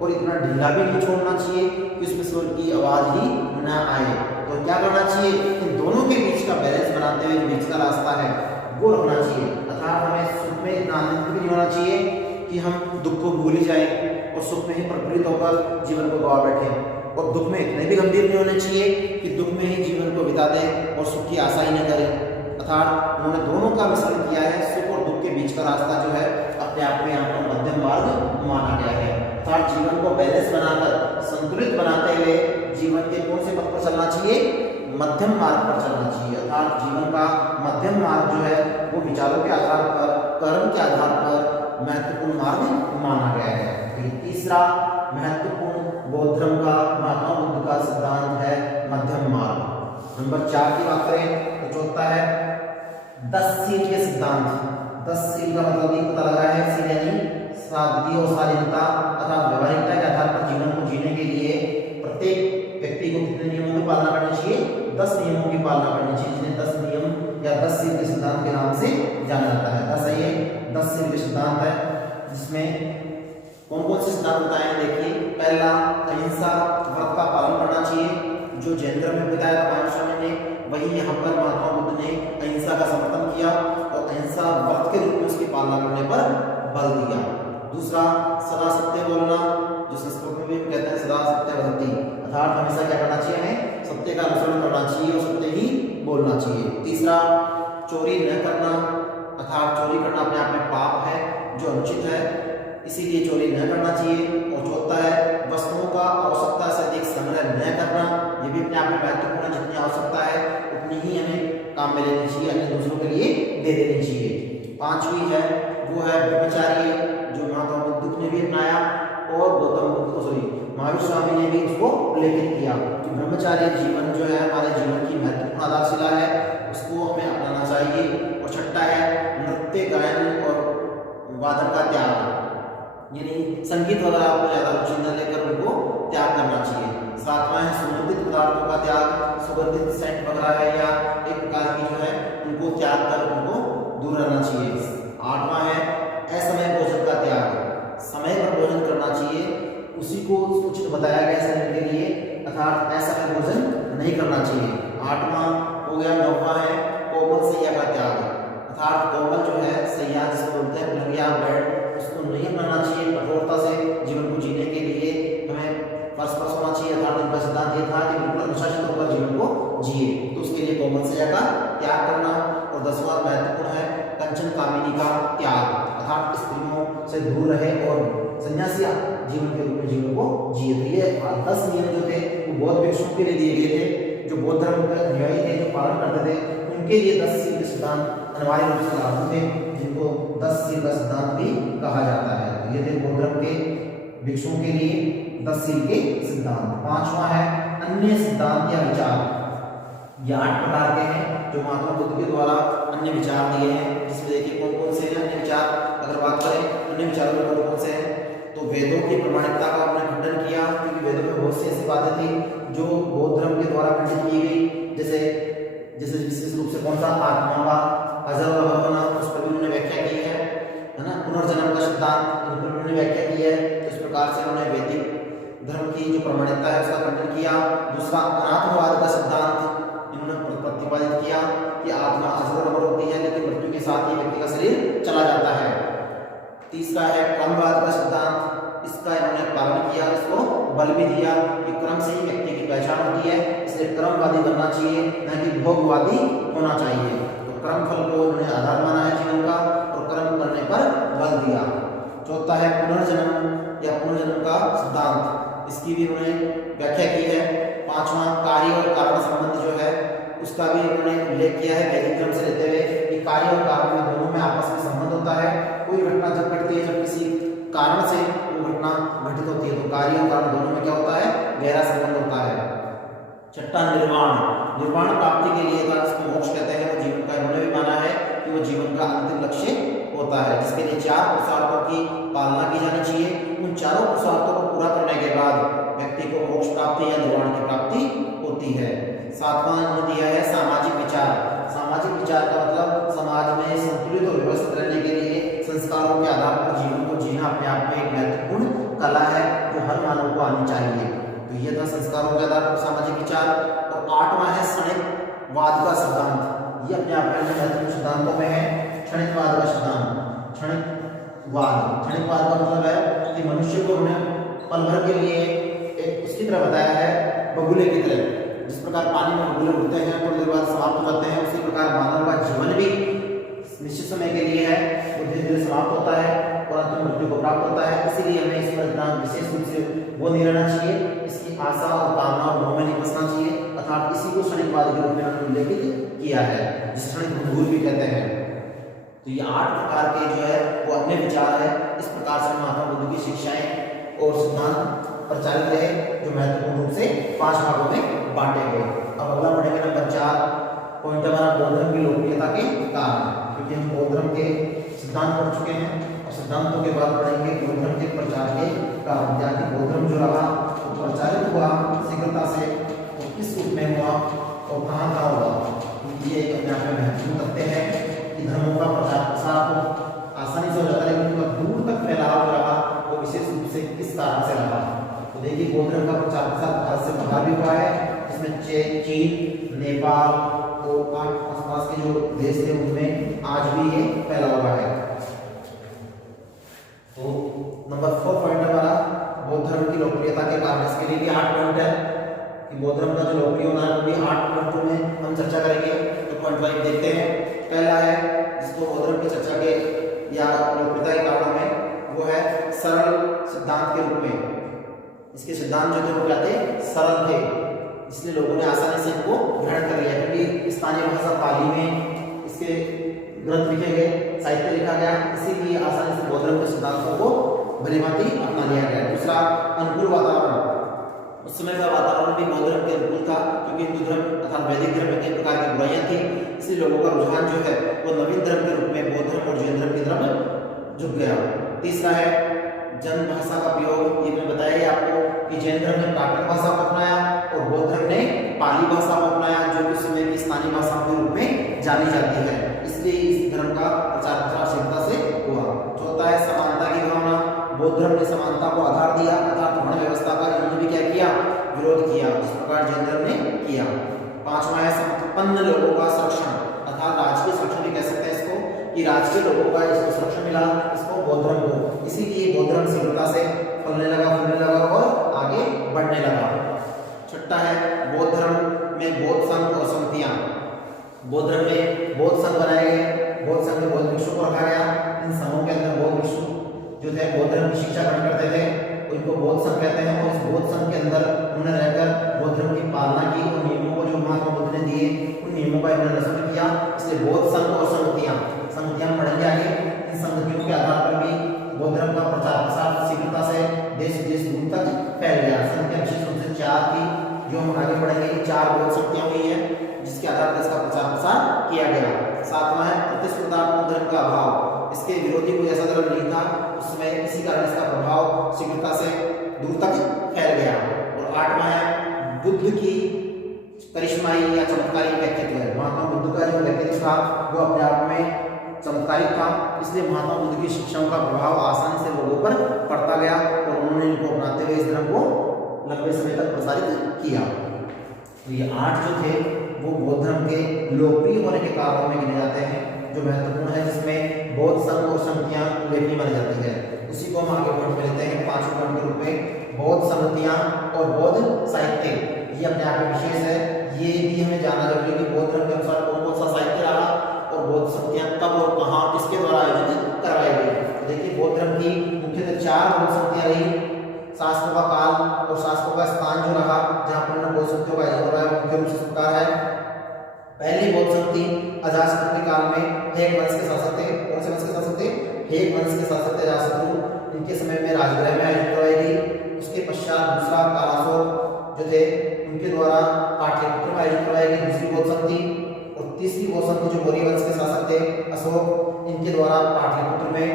और इतना ढीला भी नहीं छोड़ना चाहिए कि उसमें स्वर की आवाज ही न आए। तो क्या करना चाहिए? इन दोनों के बीच का बैलेंस बनाते हुए बीच का रास्ता है वो रखना चाहिए। अर्थात हमें सुख में इतना आनंद भी नहीं होना चाहिए कि हम दुख को भूल ही जाए और सुख में ही प्रफुल्लित होकर जीवन को गवा बैठे, और दुख में इतने भी गंभीर नहीं होने चाहिए कि दुख में ही जीवन को बिता दें और सुख की आशा ही न करें। अर्थात उन्होंने दोनों का मिश्रण किया है। सुख और दुख के बीच का रास्ता जो है अपने आप में यहाँ पर मध्यम मार्ग माना गया है। अर्थात जीवन को बैलेंस बनाकर संतुलित बनाते हुए जीवन के कौन से पथ पर चलना चाहिए? मध्यम मार्ग पर चलना चाहिए। अर्थात जीवन का मध्यम मार्ग जो है वो विचारों के आधार पर, कर्म के आधार पर महत्वपूर्ण मार्ग माना गया है। फिर तीसरा महत्वपूर्ण बौद्ध धर्म का, महात्मा बुद्ध का सिद्धांत है मध्यम मार्ग। नंबर 4 की बात करें तो चौथा है 10 सील के सिद्धांत। 10 सील का मतलब ये पता लगा है, सील यानी सादगी और शालीनता अर्थात व्यवहारिकता के आधार पर जीवन को जीने के लिए प्रत्येक व्यक्ति को कितने नियमों की पालना करनी चाहिए? 10 नियमों की पालना करनी चाहिए, जिन्हें 10 नियम या 10 सील के सिद्धांत के नाम से जाना जाता है। 10 सील के सिद्धांत है, जिसमें कौन कौन से सिद्धांत बताए हैं? देखिए, पहला अहिंसा व्रत का पालन करना चाहिए, जो जैन धर्म में बताया था पांचवें ने, वही यहाँ पर महात्मा बुद्ध ने अहिंसा का समर्थन किया और अहिंसा व्रत के रूप में उसकी पालना करने पर बल दिया। दूसरा सदा सत्य बोलना, जो संस्कृत में भी कहते हैं सदा सत्य वदति, अर्थात हमेशा क्या करना चाहिए? हमें सत्य का अनुसरण करना चाहिए और सत्य ही बोलना चाहिए। तीसरा चोरी न करना, अर्थात चोरी करना अपने आप में पाप है जो अनुचित है, इसीलिए चोरी न करना चाहिए। और चौथा है वस्तुओं का आवश्यकता से अधिक संग्रह न करना, ये भी अपने आप में महत्वपूर्ण है। जितनी आवश्यकता है उतनी ही हमें काम में लेनी चाहिए, अन्य दूसरों के लिए दे देनी चाहिए। पांचवी है वो है ब्रह्मचार्य, जो महात्मा बुद्ध ने भी अपनाया और गौतम बुद्ध को महावीर स्वामी ने भी उसको उल्लेखित किया कि ब्रह्मचार्य जीवन जो है हमारे जीवन की महत्वपूर्ण आधारशिला है, उसको हमें अपनाना चाहिए। और छठा है नृत्य, गायन और वादन का त्याग, यानी संगीत वगैरह आपको ज्यादा रुचि न लेकर उनको त्याग करना चाहिए। सातवां है सुगंधित पदार्थों का त्याग, सुगंधित सेंट वगैरह है या एक प्रकार की जो है उनको त्याग कर उनको दूर रहना चाहिए। आठवां है असमय भोजन का त्याग, समय पर भोजन करना चाहिए, उसी को उचित बताया गया शरीर के लिए, अर्थात असमय भोजन नहीं करना चाहिए। आठवां हो गया। नौवां है कोमल सैया का त्याग, अर्थात कोमल जो है सैया जिसको बोलते हैं पलंगिया बेड, उसको नहीं अपनाना चाहिए। कठोरता से जीवन को जीने के लिए हमें फर्स्ट पर सोना चाहिए, अर्थात इनका सिद्धांत ये था कि बिल्कुल अनुशासित होकर जीवन को जिए, तो उसके लिए कोमल सैया का त्याग करना। और 10वां महत्वपूर्ण है कंचन कामिनी का त्याग, अर्थात स्त्रियों से दूर रहे और सन्यासी जीवन के रूप में जीवन को जिए। तो ये 10 नियम जो थे वो बौद्ध भिक्षुओं के लिए दिए गए थे, जो बौद्ध धर्म के अनुयायी थे, जो पालन करते थे, उनके लिए 10 सील के सिद्धांत अनिवार्य रूप से लागू थे, जिनको 10 सील का सिद्धांत भी कहा जाता है। तो ये थे बौद्ध धर्म के भिक्षुओं के लिए 10 सील के सिद्धांत। पांचवा है अन्य सिद्धांत या विचार, ये 8 प्रकार के हैं जो महात्मा बुद्ध के द्वारा अन्य विचार दिए हैं, जिसमें देखिए कौन कौन से हैं अन्य विचार। अगर बात करें अन्य विचारों में कौन कौन से हैं, तो वेदों की प्रमाणिकता का उन्होंने खंडन किया, क्योंकि वेदों में बहुत सी ऐसी बातें थी जो बौद्ध धर्म के द्वारा खंडित की गई, जैसे विशेष रूप से कौन सा आत्मा का अजर और अमर होना, उस पर भी उन्होंने व्याख्या की है ना। पुनर्जन्म का सिद्धांत इन पर उन्होंने व्याख्या की है। इस प्रकार से उन्होंने वैदिक धर्म की जो प्रमाणिकता है उसका खंडन किया। दूसरा अनात्मवाद का सिद्धांत इन्होंने प्रतिपादित किया कि आत्मा अजर अमर होती है, लेकिन मृत्यु के साथ ही व्यक्ति का शरीर चला जाता है। तीसरा है क्रमवाद का सिद्धांत, इसका इन्होंने पालन किया, इसको बल भी दिया कि क्रम से ही व्यक्ति की पहचान होती है, इसलिए क्रमवादी बनना चाहिए, न कि भोगवादी होना चाहिए। तो क्रम फल को उन्होंने आधार माना है जीवन का और कर्म करने पर बल दिया। चौथा है पुनर्जन्म या पुनर्जन्म का सिद्धांत, इसकी भी उन्होंने व्याख्या की है। पांचवा कार्य और कारण संबंध जो है उसका भी उन्होंने उल्लेख किया है वैदिक धर्म से लेते हुए कि कार्य और कारण में दोनों में आपस में संबंध होता है। कोई घटना जब घटती है, जब किसी कारण से वो घटना घटित होती है, तो कार्य और कारण दोनों में क्या होता है? गहरा संबंध होता है। छठा निर्वाण, निर्वाण प्राप्ति के लिए था जिसको मोक्ष कहते हैं, वो जीवन का इन्होंने भी माना है कि वो जीवन का अंतिम लक्ष्य होता है, जिसके लिए 4 पुरुषार्थों की पालना की जानी चाहिए। उन चारों पुरुषार्थों को पूरा करने के बाद व्यक्ति को मोक्ष प्राप्ति या निर्वाण की प्राप्ति होती है। सातवां इन्होंने दिया है सामाजिक विचार। सामाजिक विचार का मतलब समाज में संतुलित और व्यवस्थित रहने के लिए संस्कारों के आधार पर जीवन को जीना अपने आप में एक महत्वपूर्ण कला है जो हर मानव को आनी चाहिए। तो ये था संस्कारों के आधार पर सामाजिक विचार। और 8वां है क्षणिकवाद का सिद्धांत, ये अपने आप में महत्वपूर्ण सिद्धांतों में है। क्षणिकवाद का सिद्धांत, क्षणिकवाद का मतलब है कि मनुष्य को उन्हें पल भर के लिए एक उसकी तरह बताया है, बगुले की तरह। जिस प्रकार पानी में बगुले उड़ते हैं थोड़ी देर बाद समाप्त हो जाते हैं, उसी प्रकार मानव का जीवन भी निश्चित समय के लिए है, वो धीरे धीरे समाप्त होता है और अंत में मृत्यु को प्राप्त होता है। इसीलिए हमें इस पर विशेष रूप से वो नहीं रहना चाहिए, इसकी आशा और कामना और को क्षणिकवाद के रूप में उन्होंने उल्लेखित किया है, जिसे क्षणिक भंगुर भी कहते हैं। तो ये 8 प्रकार के जो है वो अन्य विचार है। इस प्रकार से महात्मा बुद्ध की शिक्षाएं और सिद्धांत प्रचारित रहे, जो महत्वपूर्ण रूप से 5 भागों में बांटे गए। अब अगला पढ़ेंगे नंबर 4 पॉइंट हमारा बौद्ध धर्म की लोकप्रियता के कारण, क्योंकि हम बौद्ध धर्म के सिद्धांत पढ़ चुके हैं और सिद्धांतों के बाद पढ़ेंगे बौद्ध धर्म के प्रचार के कारण, यानी बौद्ध धर्म जो रहा वो प्रचारित हुआ शीघ्रता से, वो किस रूप में हुआ और कहाँ कहाँ हुआ। ये एक अपने आप में महत्वपूर्ण तथ्य है कि धर्मों का प्रचार प्रसार को आसानी से हो जाता है, लेकिन उनका दूर तक फैलाव रहा वो विशेष रूप से किस कारण से रहा। तो देखिए बौद्ध धर्म का प्रचार प्रसार भारत से बाहर भी हुआ है, इसमें चीन, नेपाल और आसपास के जो देश थे उनमें आज भी ये फैला हुआ है। तो नंबर 4 पॉइंट हमारा बौद्ध धर्म की लोकप्रियता के कारण, इसके लिए भी 8 पॉइंट है कि बौद्ध धर्म का जो लोकप्रिय होना है वो भी 8 पॉइंटों में हम चर्चा करेंगे। तो पॉइंट वाइज देखते हैं। पहला है जिसको बौद्ध धर्म की चर्चा के या लोकप्रियता के कारण में, वो है सरल सिद्धांत के रूप में। इसके सिद्धांत जो थे वो क्या थे, सरल थे, इसलिए लोगों ने आसानी से इनको ग्रहण कर लिया, क्योंकि स्थानीय भाषा पाली में इसके ग्रंथ लिखे गए, साहित्य लिखा गया, इसीलिए आसानी से बौद्ध धर्म के सिद्धांतों को भलीभांति अपना लिया गया। दूसरा, अनुकूल वातावरण। उस समय का वातावरण भी बौद्ध धर्म के अनुकूल था, क्योंकि हिंदू धर्म तथा वैदिक धर्म में कई प्रकार की बुराइयां थी, इसलिए लोगों का रुझान जो है वो नवीन धर्म के रूप में बौद्ध धर्म और जैन धर्म की तरफ झुक गया। तीसरा है जन भाषा का प्रयोग। ये मैं बताया आपको कि जैन धर्म ने प्राकृत भाषा को अपनाया और बौद्ध धर्म ने पाली भाषा को अपनाया, जो कि समय की स्थानीय भाषा के रूप में जानी जाती है, इसलिए इस धर्म का प्रचार प्रसार शीघ्रता से हुआ। चौथा है समानता की भावना। बौद्ध धर्म ने समानता को आधार दिया, अर्थात वर्ण व्यवस्था का इन्होंने भी क्या किया, विरोध किया, इस प्रकार जैन धर्म ने किया। पांचवा है संपन्न लोगों का संरक्षण, अर्थात राजकीय संरक्षण भी कह सकते हैं इसको, कि राजकीय लोगों का इसको संरक्षण मिला, इसको बौद्ध धर्म को, इसीलिए बौद्ध धर्म शीघ्रता से फैलने लगा, फूलने लगा और आगे बढ़ने लगा। छठा है बौद्ध धर्म में बौद्ध संघ और समितियां। बौद्ध धर्म में बौद्ध संघ बनाए गए, बौद्ध संघ में बौद्ध भिक्षु को रखा गया। इन संघों के अंदर बौद्ध भिक्षु जो थे बौद्ध धर्म की शिक्षा ग्रहण करते थे, उनको बौद्ध संघ कहते हैं, और इस बौद्ध संघ के अंदर उन्होंने रहकर बौद्ध धर्म की पालना की और नियमों को जो महात्मा बुद्ध ने दिए उन नियमों का इन्होंने अनुसरण किया, इसलिए बौद्ध संघ और समितियां पढ़ेंगे आगे। इन समितियों के आधार पर भी बौद्ध धर्म का प्रचार प्रसार शीघ्रता से देश विदेश दूर तक फैल गया। समितियां विशेष रूप से 4 थी, जो हम आगे पढ़ेंगे कि 4 बौद्ध समितियां हुई है, जिसके आधार पर इसका प्रचार प्रसार किया गया। सातवां है प्रतिस्पर्धात्मक धर्म का अभाव। इसके विरोधी कोई ऐसा धर्म नहीं था उस समय, इसी कारण इसका प्रभाव शीघ्रता से दूर तक फैल गया। और 8वां है बुद्ध की करिश्माई या चमत्कारी व्यक्तित्व है। महात्मा बुद्ध का जो व्यक्तित्व था वो अपने आप में चमत्कारिक था, इसलिए महात्मा बुद्ध की शिक्षाओं का प्रभाव आसानी से लोगों पर पड़ता गया और उन्होंने इनको अपनाते हुए इस धर्म को लंबे समय तक प्रसारित किया। तो ये 8 जो थे वो बौद्ध धर्म के लोकप्रिय होने के कारणों में गिने जाते हैं, जो महत्वपूर्ण है, जिसमें बौद्ध संघ और समितियां उल्लेखनीय मानी जाती है। उसी को हम आगे पॉइंट में लेते हैं 5 पॉइंट के रूप में। बौद्ध समितियां और बौद्ध साहित्य, ये अपने आप में विशेष है, ये भी हमें जानना जरूरी है कि बौद्ध धर्म के अनुसार कौन कौन सा साहित्य रहा और बौद्ध समितियां कब और कहाँ किसके द्वारा आयोजित करवाई गई। तो देखिए बौद्ध धर्म की मुख्यतः 4 बौद्ध समितियां रही। शासकों का काल और शासकों का स्थान जो रहा जहाँ पर उन्होंने बौद्ध समितियों का आयोजन करवाया मुख्य रूप से इस प्रकार है। पहली बौद्ध समिति अजातशत्रु के काल में हेग वंश के शासक थे। कौन से वंश के शासक थे? हेग वंश के शासक थे अजातशत्रु। इनके समय में राजगृह में आयोजित करवाई गई। उसके पश्चात दूसरा कालाशोक जो थे उनके द्वारा पाटलिपुत्र में आयोजित करवाई गई दूसरी बौद्ध समिति। और तीसरी बौद्ध समिति जो मौर्य वंश के शासक थे अशोक, इनके द्वारा पाटलिपुत्र में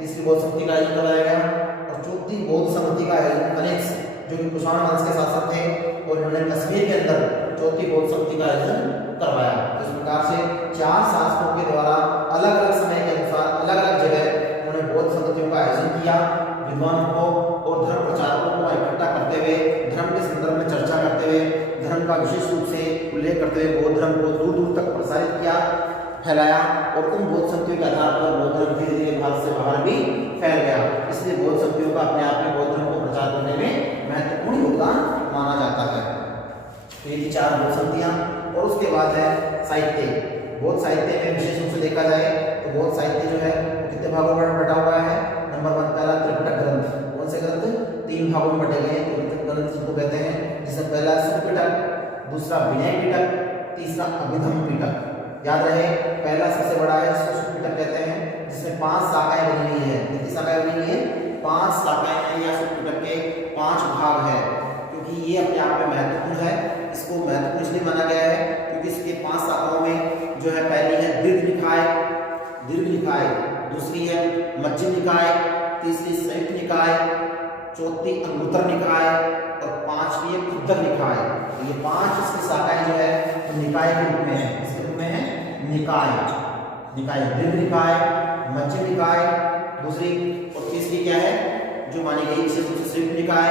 तीसरी बौद्ध समिति का आयोजन करवाया गया। और चौथी बौद्ध समिति का आयोजन कनिष्क जो कि कुषाण वंश के शासक थे और उन्होंने कश्मीर के अंदर चौथी बौद्ध समिति का आयोजन करवाया। इस प्रकार से 4 शासकों के द्वारा अलग अलग समय के अनुसार अलग अलग जगह उन्होंने बौद्ध समितियों का आयोजन किया। विद्वानों को और धर्म प्रचारकों को इकट्ठा करते हुए, धर्म के संदर्भ में चर्चा करते हुए, धर्म का विशेष रूप से उल्लेख करते हुए बौद्ध धर्म को दूर दूर तक प्रसारित किया, फैलाया। और उन बौद्ध समितियों के आधार पर बौद्ध धर्म धीरे धीरे भारत से बाहर भी फैल गया। इसलिए बौद्ध समितियों का अपने आप में बौद्ध धर्म को प्रचार करने में महत्वपूर्ण योगदान माना जाता है। तो ये 4 बौद्ध समितियां। और उसके बाद है साहित्य। बौद्ध साहित्य में विशेष रूप से देखा जाए तो बौद्ध साहित्य जो है वो कितने भागों में बटा हुआ है? नंबर 1 पहला त्रिपिटक ग्रंथ। कौन से ग्रंथ? 3 भागों में बटे गए हैं। त्रिपिटक ग्रंथ जिनको कहते हैं, जिसमें पहला सुत्पिटक, दूसरा विनय पिटक, तीसरा अभिधम पिटक। याद रहे, पहला सबसे बड़ा है जिसको सुख पिटक कहते हैं, जिसमें 5 शाखाएं बनी हुई है। कितनी शाखाएं बनी हुई है? 5 शाखाएं हैं या सुख पिटक के 5 भाग है। क्योंकि ये अपने आप में महत्वपूर्ण है, इसको महत्वपूर्ण इसलिए माना गया है क्योंकि इसके 5 शाखाओं में जो है पहली है दीर्घ निकाय, दूसरी है मध्यम निकाय, तीसरी संयुक्त निकाय, चौथी अंगुत्तर निकाय और 5वीं है कुद्धक निकाय। तो ये 5 इसकी शाखाएं जो है तो निकाय के रूप में है। इसके रूप में है निकाय, दीर्घ निकाय, मध्यम निकाय, दूसरी और तीसरी क्या है जो मानी गई विशेष रूप से संयुक्त निकाय,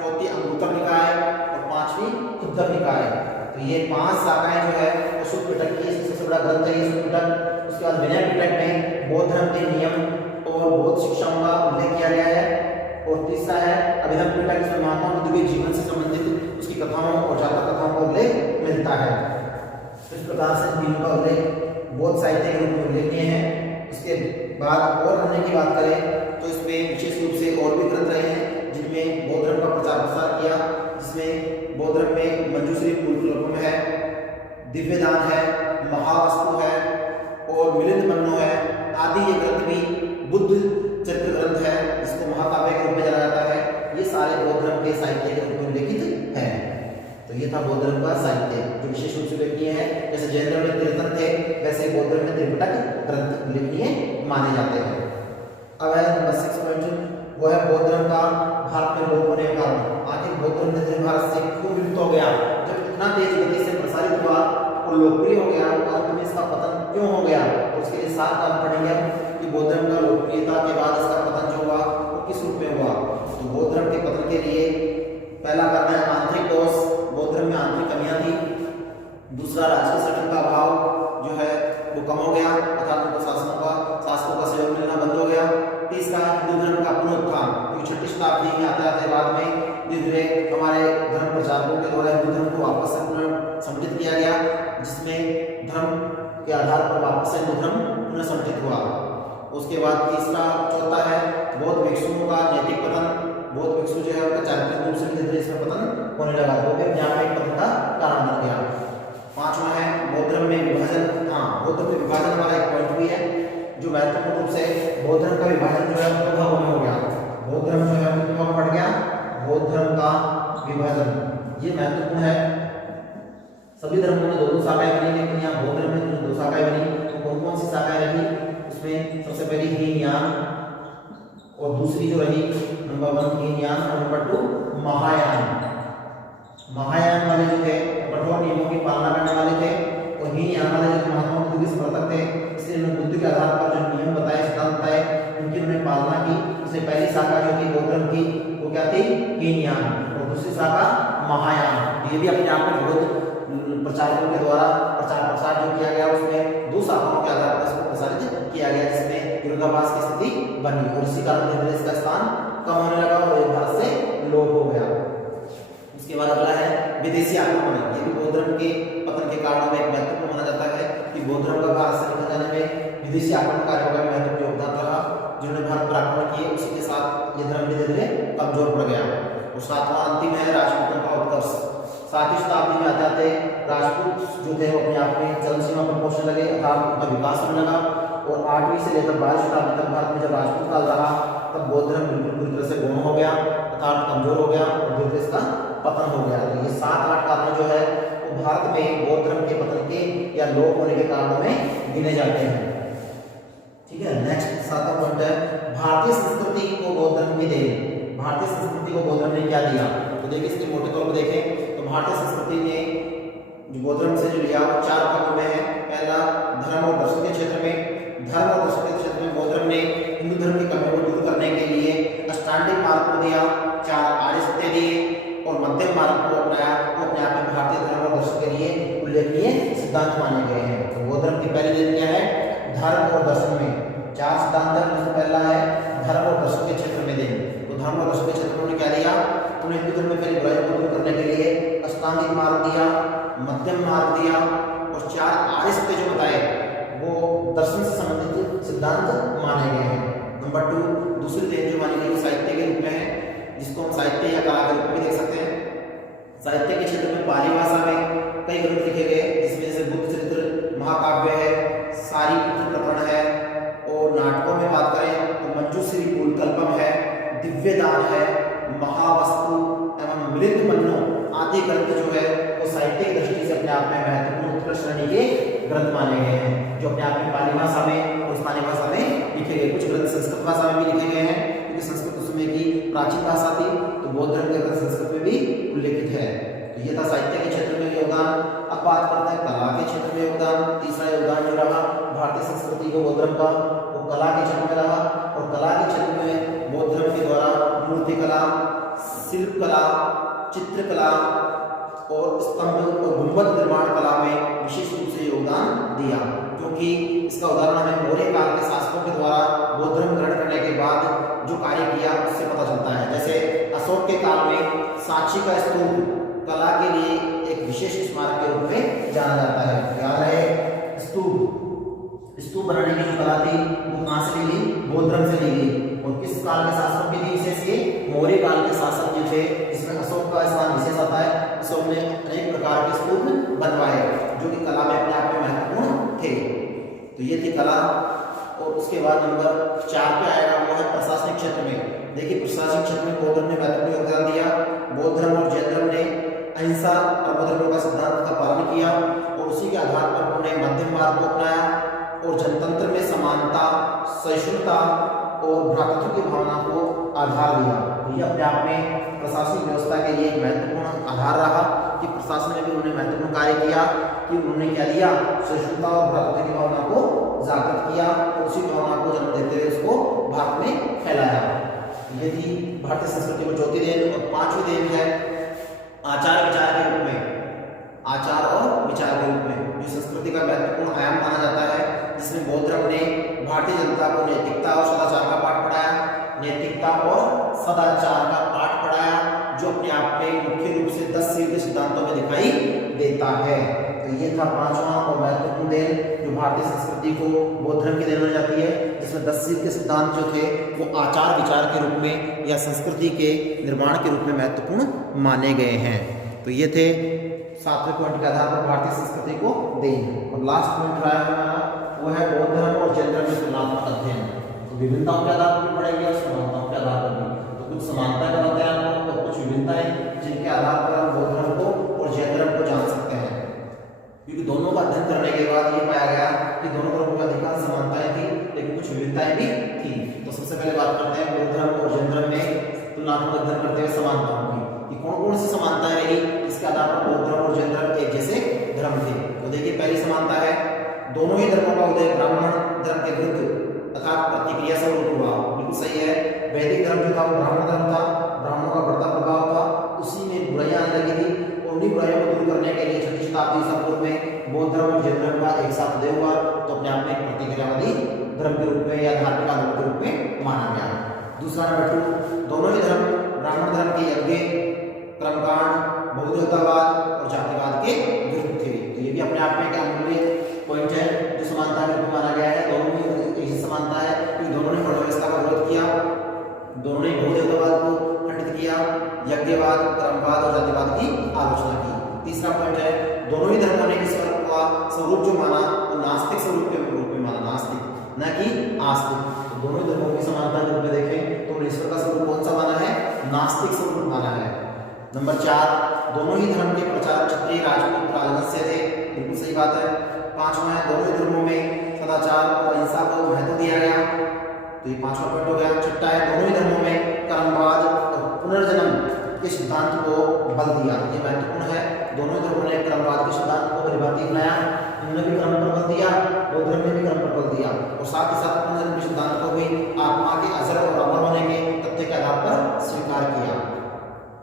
चौथी अंगुत्तर निकाय और 5वीं कुद्धक निकाय। तो ये 5 शाखाएं जो है वो सुख पिटक की सबसे बड़ा ग्रंथ है ये सुख पिटक। उसके बाद विनय पिटक में बौद्ध धर्म के नियम और बौद्ध शिक्षाओं का उल्लेख किया गया है। और तीसरा है अभिधम पिटक, जिसमें महात्मा बुद्ध के जीवन से संबंधित उसकी कथाओं और जातक कथाओं का उल्लेख मिलता है। इस प्रकार से तीनों का उल्लेख बौद्ध साहित्य के रूप में उल्लेखनीय है। उसके बाद और अन्य की बात करें तो इसमें विशेष रूप से और भी ग्रंथ रहे हैं जिनमें बौद्ध धर्म का प्रचार प्रसार किया, जिसमें बौद्ध धर्म में मंजूश्री पूर्वकल्पम है, दिव्यदान है, महावस्तु है और मिलिंद मन्नो है आदि। ये ग्रंथ भी बुद्ध चरित्र ग्रंथ है जिसको महाकाव्य के रूप में जाना जाता है। ये सारे बौद्ध धर्म के साहित्य के रूप में लिखित हैं। तो ये था बौद्ध धर्म का साहित्य जो विशेष रूप से उल्लेखनीय है। जैसे जैन धर्म में त्रिरत्न थे वैसे बौद्ध धर्म में त्रिपिटक ग्रंथ उल्लेखनीय माने जाते हैं। अब है नंबर 6 पॉइंट, वो है बौद्ध धर्म का भारत में लोप होने का कारण। आखिर बौद्ध धर्म ने भारत से क्यों विलुप्त हो गया? जब इतना तेज गति से प्रसारित हुआ और लोकप्रिय हो गया तो अंत में इसका पतन क्यों हो गया? तो उसके लिए 7 कारण पढ़ेंगे कि बौद्ध धर्म का लोकप्रियता के बाद इसका पतन जो हुआ वो किस रूप में हुआ। तो बौद्ध धर्म के पतन के लिए पहला कारण है आंतरिक दोष, बौद्ध धर्म में आंतरिक कमियां थी। दूसरा राजकीय शासन का अभाव जो है वो कम हो गया, अर्थात उनको शासकों का सहयोग मिलना बंद हो गया। तीसरा हिंदू धर्म का पुनरुत्थान, क्योंकि 6ठी शताब्दी में आते बाद में धीरे धीरे हमारे धर्म प्रचारकों के द्वारा हिंदू धर्म को वापस से पुनर्संगठित किया गया, जिसमें धर्म के आधार पर वापस से हिंदू धर्म पुनर्संगठित हुआ। उसके बाद तीसरा चौथा है बौद्ध भिक्षुओं का नैतिक पतन। बौद्ध भिक्षु जो है उनका चारित्रिक रूप से धीरे धीरे इसमें पतन होने लगा, तो फिर यहाँ पे पतन का कारण बन गया। 5वां है बौद्ध धर्म में विभाजन। बौद्ध धर्म में विभाजन वाला एक पॉइंट भी है जो महत्वपूर्ण रूप से बौद्ध धर्म का विभाजन जो है दो भागों में हो गया। बौद्ध धर्म जो है कितने भाग बढ़ गया? बौद्ध धर्म का विभाजन ये महत्वपूर्ण है। सभी धर्मों में 2-2 शाखाएं बनी, लेकिन यहाँ बौद्ध धर्म में 2 शाखाएं बनी। तो कौन कौन सी शाखाएं रही? उसमें सबसे पहली हीनयान और दूसरी जो रही नंबर 1 हीनयान और नंबर 2 महायान। महायान वाले जो थे कठोर नियमों की पालना करने वाले थे और हीनयान वाले जो महात्मा बुद्ध के समर्थक थे, इसलिए उन्होंने बुद्ध के आधार पर जो नियम बताए, सिद्धांत बताए, उनकी उन्होंने पालना की। उससे पहली शाखा जो थी बौद्ध धर्म की वो क्या थी? हीनयान। और दूसरी शाखा महायान। ये भी अपने आप में बौद्ध प्रचारकों के द्वारा प्रचार प्रसार जो किया गया उसमें 2 शाखाओं के आधार पर इसको प्रसारित किया गया, जिसमें विरोधाभास की स्थिति बनी और इसी कारण इसका स्थान कम होने लगा और भारत से लोप हो गया। इसके बाद अगला है विदेशी आक्रमण। ये भी बौद्ध धर्म के पतन के कारणों में एक महत्वपूर्ण माना जाता है कि बौद्ध धर्म का भारत से निकल जाने में विदेशी आक्रमणकारियों का महत्वपूर्ण योगदान रहा, जिन्होंने भारत पर आक्रमण किए। उसी के साथ ये धर्म धीरे धीरे कमजोर पड़ गया। और 7वां अंतिम है राजपूतों का उत्कर्ष। 7वीं शताब्दी में आते आते राजपूत जो थे वो अपने आप में चरम सीमा पर पहुंचने लगे, अर्थात उनका विकास होने लगा। और 8वीं से लेकर 12वीं शताब्दी तक भारत में जब राजपूत काल रहा तब बौद्ध धर्म बिल्कुल पूरी तरह से गुम हो गया, अर्थात कमजोर हो गया और धीरे धीरे इसका पतन हो गया। तो ये 7-8 कारण जो है वो भारत में बौद्ध धर्म के पतन के या लोप होने के कारणों में गिने जाते हैं। ठीक है, नेक्स्ट 7वां पॉइंट है भारतीय संस्कृति को बौद्ध धर्म की देन। भारतीय संस्कृति को बौद्ध धर्म ने क्या दिया? तो देखिए इसके मोटे तौर पर देखें तो भारतीय संस्कृति ने जो बौद्ध धर्म से जो लिया वो 4 भागों में है। पहला धर्म और दर्शन के क्षेत्र में, धर्म और दर्शन के क्षेत्र में बौद्ध धर्म ने हिंदू धर्म की कमियों को दूर करने के लिए अष्टांगिक मार्ग को दिया, 4 आर्य सत्य दिए और मध्यम मार्ग को अपनाया। वो अपने आप में भारतीय धर्म और दर्शन के लिए उल्लेखनीय सिद्धांत माने गए हैं। तो बौद्ध धर्म की पहली देन क्या है? धर्म और दर्शन में 4 सिद्धांत है। उसमें पहला है धर्म और दर्शन के क्षेत्र में देन। तो धर्म और दर्शन के क्षेत्र में क्या दिया? उन्होंने हिंदू धर्म में फैली बुराई को दूर करने के लिए अष्टांगिक मार्ग दिया, मध्यम मार्ग दिया और 4 आर्य सत्य जो बताए वो दर्शन से संबंधित सिद्धांत माने गए हैं। नंबर 2 दूसरी देन जो मानी गई साहित्य के रूप में है, जिसको हम साहित्य या कला के रूप में देख सकते हैं। साहित्य के क्षेत्र में पाली भाषा में कई ग्रंथ लिखे गए, जिसमें जैसे बुद्ध चरित्र महाकाव्य है, सारीपुत्र प्रकरण है, और नाटकों में बात करें तो मंजूश्री कूलकल्पम है, दिव्यदान है, महावस्तु एवं मृत मन्नो आदि ग्रंथ जो है वो साहित्य की दृष्टि से अपने आप में महत्वपूर्ण उत्कृष्ट श्रेणी के ग्रंथ माने गए हैं, जो अपने आप में पाली भाषा में और स्थानीय भाषा में लिखे गए। कुछ ग्रंथ संस्कृत भाषा में भी लिखे गए हैं, क्योंकि संस्कृत उस समय की प्राचीन भाषा थी, तो बौद्ध धर्म के ग्रंथ संस्कृत में भी उल्लेखित है। तो ये था साहित्य के क्षेत्र में योगदान। अब बात करते हैं कला के क्षेत्र में योगदान। तीसरा योगदान जो रहा भारतीय संस्कृति को बौद्ध धर्म का, वो कला के क्षेत्र में रहा, और कला के क्षेत्र में बौद्ध धर्म के द्वारा मूर्तिकला, शिल्पकला, चित्रकला और स्तंभ और गुंबद निर्माण कला में विशेष रूप से योगदान दिया, क्योंकि इसका उदाहरण हमें मौर्य काल के शासकों के द्वारा बौद्ध धर्म ग्रहण करने के बाद जो कार्य किया उससे पता चलता है। जैसे अशोक के काल में सांची का स्तूप कला के लिए एक विशेष स्मारक के रूप में जाना जाता है। याद है, स्तूप बनाने की जो कला थी वो कहाँ से ली गई? बौद्ध धर्म से ली गई। और किस काल के शासकों की थी विशेष? ये मौर्य काल के शासक जो थे, इसमें अशोक का स्थान विशेष आता है। अशोक ने अनेक प्रकार के स्तूप बनवाए जो कि कला में अपने आप में महत्वपूर्ण थे। तो ये थी कला। और उसके बाद नंबर 4 पे आएगा वो है प्रशासनिक क्षेत्र में। देखिए, प्रशासनिक क्षेत्र में बौद्ध धर्म ने महत्वपूर्ण योगदान दिया। बौद्ध धर्म और जैन धर्म ने अहिंसा और बौद्ध का सिद्धांत का पालन किया, और उसी के आधार पर उन्होंने मध्यम मार्ग को अपनाया और जनतंत्र में समानता, सहिष्णुता और भ्रातृत्व की भावना को आधार दिया। तो ये अपने आप में प्रशासनिक व्यवस्था के लिए एक महत्वपूर्ण आधार रहा कि प्रशासन में भी उन्होंने महत्वपूर्ण कार्य किया कि उन्होंने क्या लिया? सहिष्णुता और भ्रातृत्व की भावना को जागृत किया और उसी भावना को जन्म देते हुए उसको भारत में फैलाया। ये थी भारतीय संस्कृति को चौथी देन। और पांचवी देन है आचार विचार के रूप में। आचार और विचार के रूप में जो संस्कृति का महत्वपूर्ण आयाम माना जाता है, जिसमें बौद्ध धर्म ने भारतीय जनता को नैतिकता और सदाचार का पाठ पढ़ाया। नैतिकता और सदाचार का पाठ पढ़ाया जो अपने आप में मुख्य रूप से 10 शीर्ष सिद्धांतों में दिखाई देता है। तो ये था पांचवा और महत्वपूर्ण देन जो भारतीय संस्कृति को बौद्ध धर्म की देन मानी जाती है, जिसमें 10 शीर्ष के सिद्धांत जो थे वो आचार विचार के रूप में या संस्कृति के निर्माण के रूप में महत्वपूर्ण माने गए हैं। तो ये थे 7वें पॉइंट के आधार पर भारतीय संस्कृति को देन। और लास्ट पॉइंट रहा है हमारा वो है बौद्ध धर्म और जैन धर्म में तुलनात्मक अध्ययन। तो विभिन्नताओं के आधार पर भी पढ़ेंगे और समानताओं के आधार पर भी। तो कुछ समानताएं बताते हैं आपको और कुछ विभिन्नताएं जिनके आधार पर हम बौद्ध धर्म को और जैन धर्म को जान सकते हैं, क्योंकि दोनों का अध्ययन करने के बाद ये पाया गया कि दोनों धर्मों में अधिकांश समानताएं थी लेकिन कुछ विभिन्नताएं भी थी। तो सबसे पहले बात करते हैं बौद्ध धर्म और जैन धर्म में तुलनात्मक अध्ययन करते हुए समानताओं की कि कौन कौन सी समानताएं रही इसके आधार पर बौद्ध धर्म और जैन धर्म एक जैसे धर्म थे। तो देखिए, पहली समानता है दोनों ही धर्मों का उदय ब्राह्मण धर्म के विरुद्ध अर्थात प्रतिक्रिया से हुआ। बिल्कुल सही है। वैदिक धर्म जो था वो ब्राह्मण धर्म था, ब्राह्मणों का बढ़ता प्रभाव था, उसी में बुराइयां आने लगी थी और उन्हीं बुराइयों को दूर करने के लिए 6वीं शताब्दी ईसा पूर्व में बौद्ध धर्म और जैन धर्म का एक साथ उदय हुआ। तो अपने आप में प्रतिक्रियावादी धर्म के रूप में या धार्मिक आंदोलन के रूप में माना गया। दूसरा नंबर 2, दोनों ही धर्म ब्राह्मण धर्म के यज्ञ, कर्मकांड, बहुदेवतावाद और जातिवाद के विरुद्ध थे। तो ये भी अपने आप में एक अमूल्य पॉइंट है जो समानता के रूप में माना गया है। दोनों में ऐसी समानता है कि दोनों ने वर्ण व्यवस्था का विरोध किया, दोनों ने बहुदेवतावाद को खंडित किया, यज्ञवाद, कर्मवाद और जातिवाद की आलोचना की। तीसरा पॉइंट है दोनों ही धर्मों ने ईश्वर का स्वरूप जो माना वो नास्तिक स्वरूप के रूप में माना, नास्तिक न कि आस्तिक। तो दोनों ही धर्मों की समानता के रूप में देखें तो ईश्वर का स्वरूप कौन सा माना है? नास्तिक स्वरूप माना है। नंबर 4, दोनों ही धर्म के प्रचारक क्षत्रिय राजपूत राजवंश से थे। बिल्कुल सही बात है। 5वां है दोनों ही धर्मों में सदाचार और अहिंसा को महत्व दिया गया। तो ये 5वां पॉइंट हो गया। 6ठा है दोनों ही धर्मों में कर्मवाद और पुनर्जन्म के सिद्धांत को बल दिया। ये महत्वपूर्ण है। दोनों ही धर्मों ने कर्मवाद के सिद्धांत को परिभाषित बनाया, उन्होंने भी कर्म पर बल दिया, बौद्ध धर्म ने भी कर्म पर बल दिया और साथ ही साथ पुनर्जन्म के सिद्धांत को भी आत्मा के अजर और अमर होने के तथ्य के आधार पर स्वीकार किया।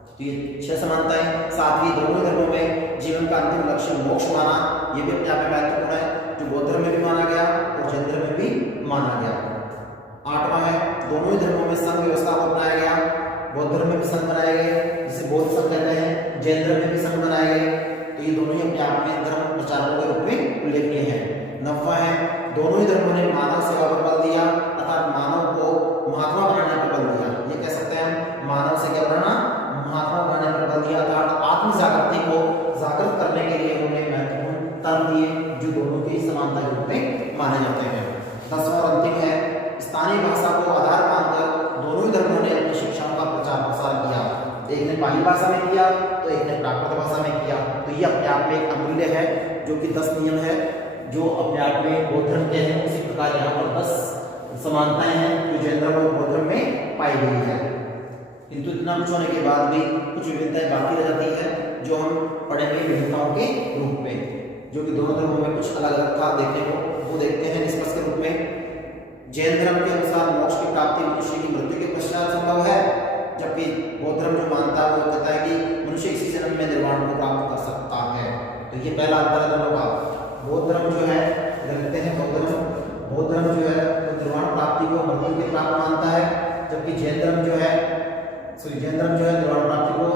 तो ये 6 समानताएं। 7वीं दोनों धर्मों में जीवन का अंतिम लक्ष्य मोक्ष माना। ये भी अपने आप में महत्वपूर्ण है जो बौद्ध धर्म में भी माना गया और जैन धर्म में भी माना गया। 8वां है दोनों ही धर्मों में संघ व्यवस्था को अपनाया गया। बौद्ध धर्म में भी संघ बनाए गए, जिसे बौद्ध संघ कहते हैं, जैन धर्म में भी संघ बनाए गए। तो ये दोनों ही अपने आप में धर्म प्रचारकों के रूप में उल्लेखनीय है। 9वां है दोनों ही धर्मों ने मानव सेवा पर बल दिया अर्थात मानव को महात्मा बनाने पर बल दिया। ये कह सकते हैं मानव से क्या बनाना, महात्मा बनाने पर बल दिया अर्थात आत्म आप में एक अमूल्य है जो कि 10 नियम है जो अपने आप में बौद्ध धर्म के हैं। उसी प्रकार यहाँ पर 10 समानताएं हैं जो जैन धर्म और बौद्ध धर्म में पाई गई है। किंतु इतना कुछ होने के बाद भी कुछ विभिन्नताएं बाकी रह जाती है जो हम पढ़ेंगे विभिन्नताओं के रूप में, जो कि दोनों धर्मों में कुछ अलग अलग था देखने को, वो देखते हैं निष्कर्ष के रूप में। जैन धर्म के अनुसार मोक्ष की प्राप्ति मनुष्य की मृत्यु के पश्चात संभव है, जबकि बौद्ध धर्म जो मानता है वो कहता है कि मनुष्य इसी जन्म में निर्वाण को प्राप्त कर सकता है। तो ये पहला अंतर है दोनों का। बौद्ध धर्म जो है, देखते हैं बौद्ध धर्म जो है निर्वाण प्राप्ति को मृत्यु के प्राप्त मानता है, जबकि जैन धर्म जो है निर्वाण प्राप्ति को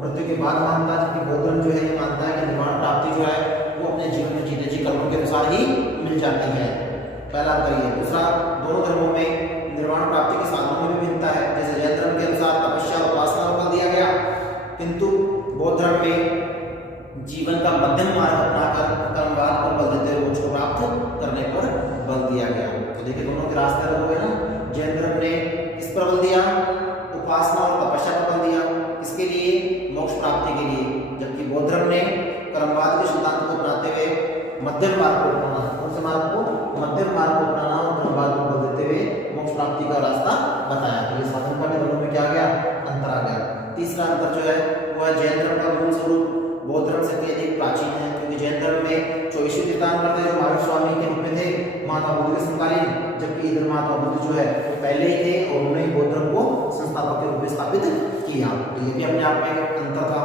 मृत्यु के बाद मानता है, जबकि बौद्ध धर्म जो है ये मानता है कि निर्वाण प्राप्ति जो है वो अपने जीवन में जीते जी कर्मों के अनुसार ही मिल जाती है। पहला अंतर ये। दूसरा, दोनों धर्मों में निर्वाण प्राप्ति के साधनों में भी भिन्नता है। जैसे जैन धर्म के अनुसार तपस्या और उपासना पर बल दिया गया, किंतु बौद्ध धर्म में जीवन का मध्यम मार्ग अपनाकर कर्मवाद पर बल देते हुए मोक्ष को प्राप्त करने पर बल दिया गया। तो देखिए दोनों के रास्ते अलग हुए ना। जैन धर्म ने किस पर बल दिया? उपासना और तपस्या पर बल दिया। किसके लिए? मोक्ष प्राप्ति के लिए। जबकि बौद्ध धर्म ने कर्मवाद के सिद्धांत को अपनाते हुए मध्यम मार्ग को अपनाना, कौन से मार्ग को? मध्यम मार्ग को अपनाना और कर्मवाद को बल देते हुए मोक्ष प्राप्ति का रास्ता बताया। तो इस साधन का दोनों में क्या आ गया? अंतर आ गया। तीसरा अंतर जो है वो है जैन धर्म का मूल स्वरूप बौद्ध धर्म से अधिक प्राचीन है, क्योंकि जैन धर्म में 24 तीर्थंकर जो महावीर स्वामी के रूप में थे महात्मा बुद्ध के समकालीन, जबकि इधर महात्मा बुद्ध जो है वो पहले ही थे और उन्होंने बौद्ध धर्म को संस्थापक के रूप में स्थापित किया। तो ये भी अपने आप में एक अंतर था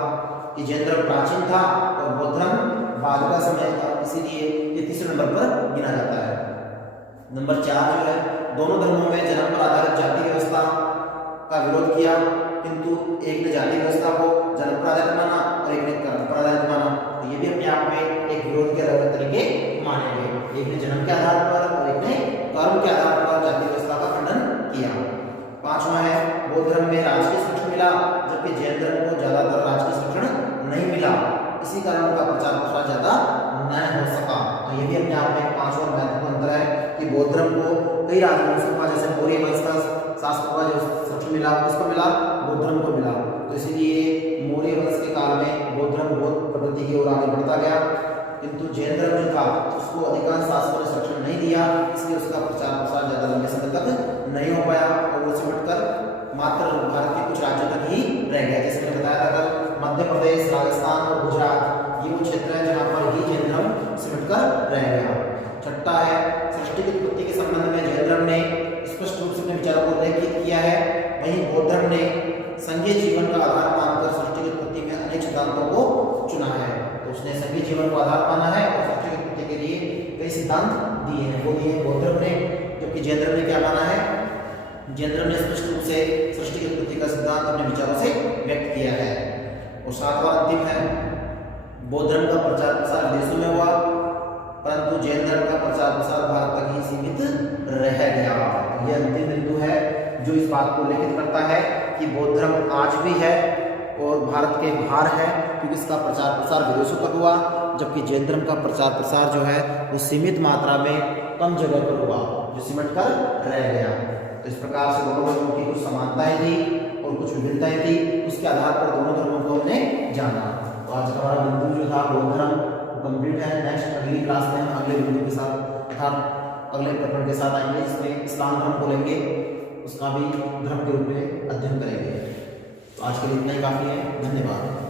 कि जैन धर्म प्राचीन था और बौद्ध धर्म बाद का समय था, इसीलिए ये तीसरे नंबर पर गिना जाता है। नंबर 4 जो है, दोनों धर्मों में जन्म पर आधारित जाति व्यवस्था का विरोध किया, किंतु एक ने जाति व्यवस्था को जन्म पर आधारित माना और एक ने कर्म पर आधारित माना। तो ये भी अपने आप में एक विरोध के अलग तरीके माने गए। एक ने जन्म के आधार पर और एक ने कर्म के आधार पर जाति व्यवस्था का खंडन किया। 5वां है, बौद्ध धर्म में राजकीय संरक्षण मिला, जबकि जैन धर्म को ज्यादातर राजकीय संरक्षण नहीं मिला। इसी कारण उनका प्रचार प्रसार ज्यादा न हो सका। तो ये भी अपने आप में 5वां महत्वपूर्ण अंतर है कि बौद्ध धर्म को कई राजवंशों का, जैसे मौर्य वंश का शासकों का जो संरक्षण मिला, किसको मिला? बौद्ध धर्म को मिला। तो इसीलिए मौर्य वंश के काल में बौद्ध धर्म बहुत प्रगति की ओर आगे बढ़ता गया, किंतु जैन धर्म जो था उसको अधिकांश शासकों ने संरक्षण नहीं दिया, इसलिए उसका प्रचार प्रसार ज्यादा लंबे समय तक नहीं हो पाया और वो सिमटकर मात्र भारत के कुछ राज्यों तक ही रह गया। जैसे मैंने बताया था कल, मध्य प्रदेश, राजस्थान और गुजरात ये वो क्षेत्र है जहाँ पर ही जैन धर्म सिमटकर रह गया। छठा है, सृष्टि की उत्पत्ति के संबंध में जैन धर्म ने स्पष्ट रूप से अपने विचारों को रेखित किया है, वहीं बौद्ध धर्म ने संघीय जीवन का आधार मानकर सृष्टि की उत्पत्ति में अनेक सिद्धांतों को चुना है। तो उसने संघीय जीवन को आधार माना है और सृष्टि की उत्पत्ति के लिए कई सिद्धांत दिए हैं, वो दिए बौद्ध धर्म ने। जबकि जैन धर्म ने क्या माना है? जैन धर्म ने स्पष्ट रूप से सृष्टि की उत्पत्ति का सिद्धांत अपने विचारों से व्यक्त किया है। और 7वां अंतिम है, बौद्ध धर्म का प्रचार प्रसार देशों में हुआ, परंतु जैन धर्म का प्रचार प्रसार भारत तक ही सीमित रह गया। यह अंतिम बिंदु है जो इस बात को उल्लेखित करता है कि बौद्ध धर्म आज भी है और भारत के बाहर है, क्योंकि इसका प्रचार प्रसार विदेशों तक हुआ, जबकि जैन धर्म का प्रचार प्रसार जो है वो सीमित मात्रा में कम जगह पर हुआ, जो सिमट कर रह गया। तो इस प्रकार से दोनों धर्मों की कुछ समानताएं थी और कुछ विभिन्नताएं थी, उसके आधार पर दोनों धर्मों को हमने जाना। तो आज का हमारा बिंदु जो था बौद्ध धर्म कंप्लीट है। नेक्स्ट अगली क्लास में हम अगले बिंदु के साथ अर्थात अगले प्रकरण के साथ आएंगे, जिसमें इस्लाम धर्म को लेंगे, उसका भी धर्म के रूप में अध्ययन करेंगे। तो आज के लिए इतना ही काफ़ी है। धन्यवाद।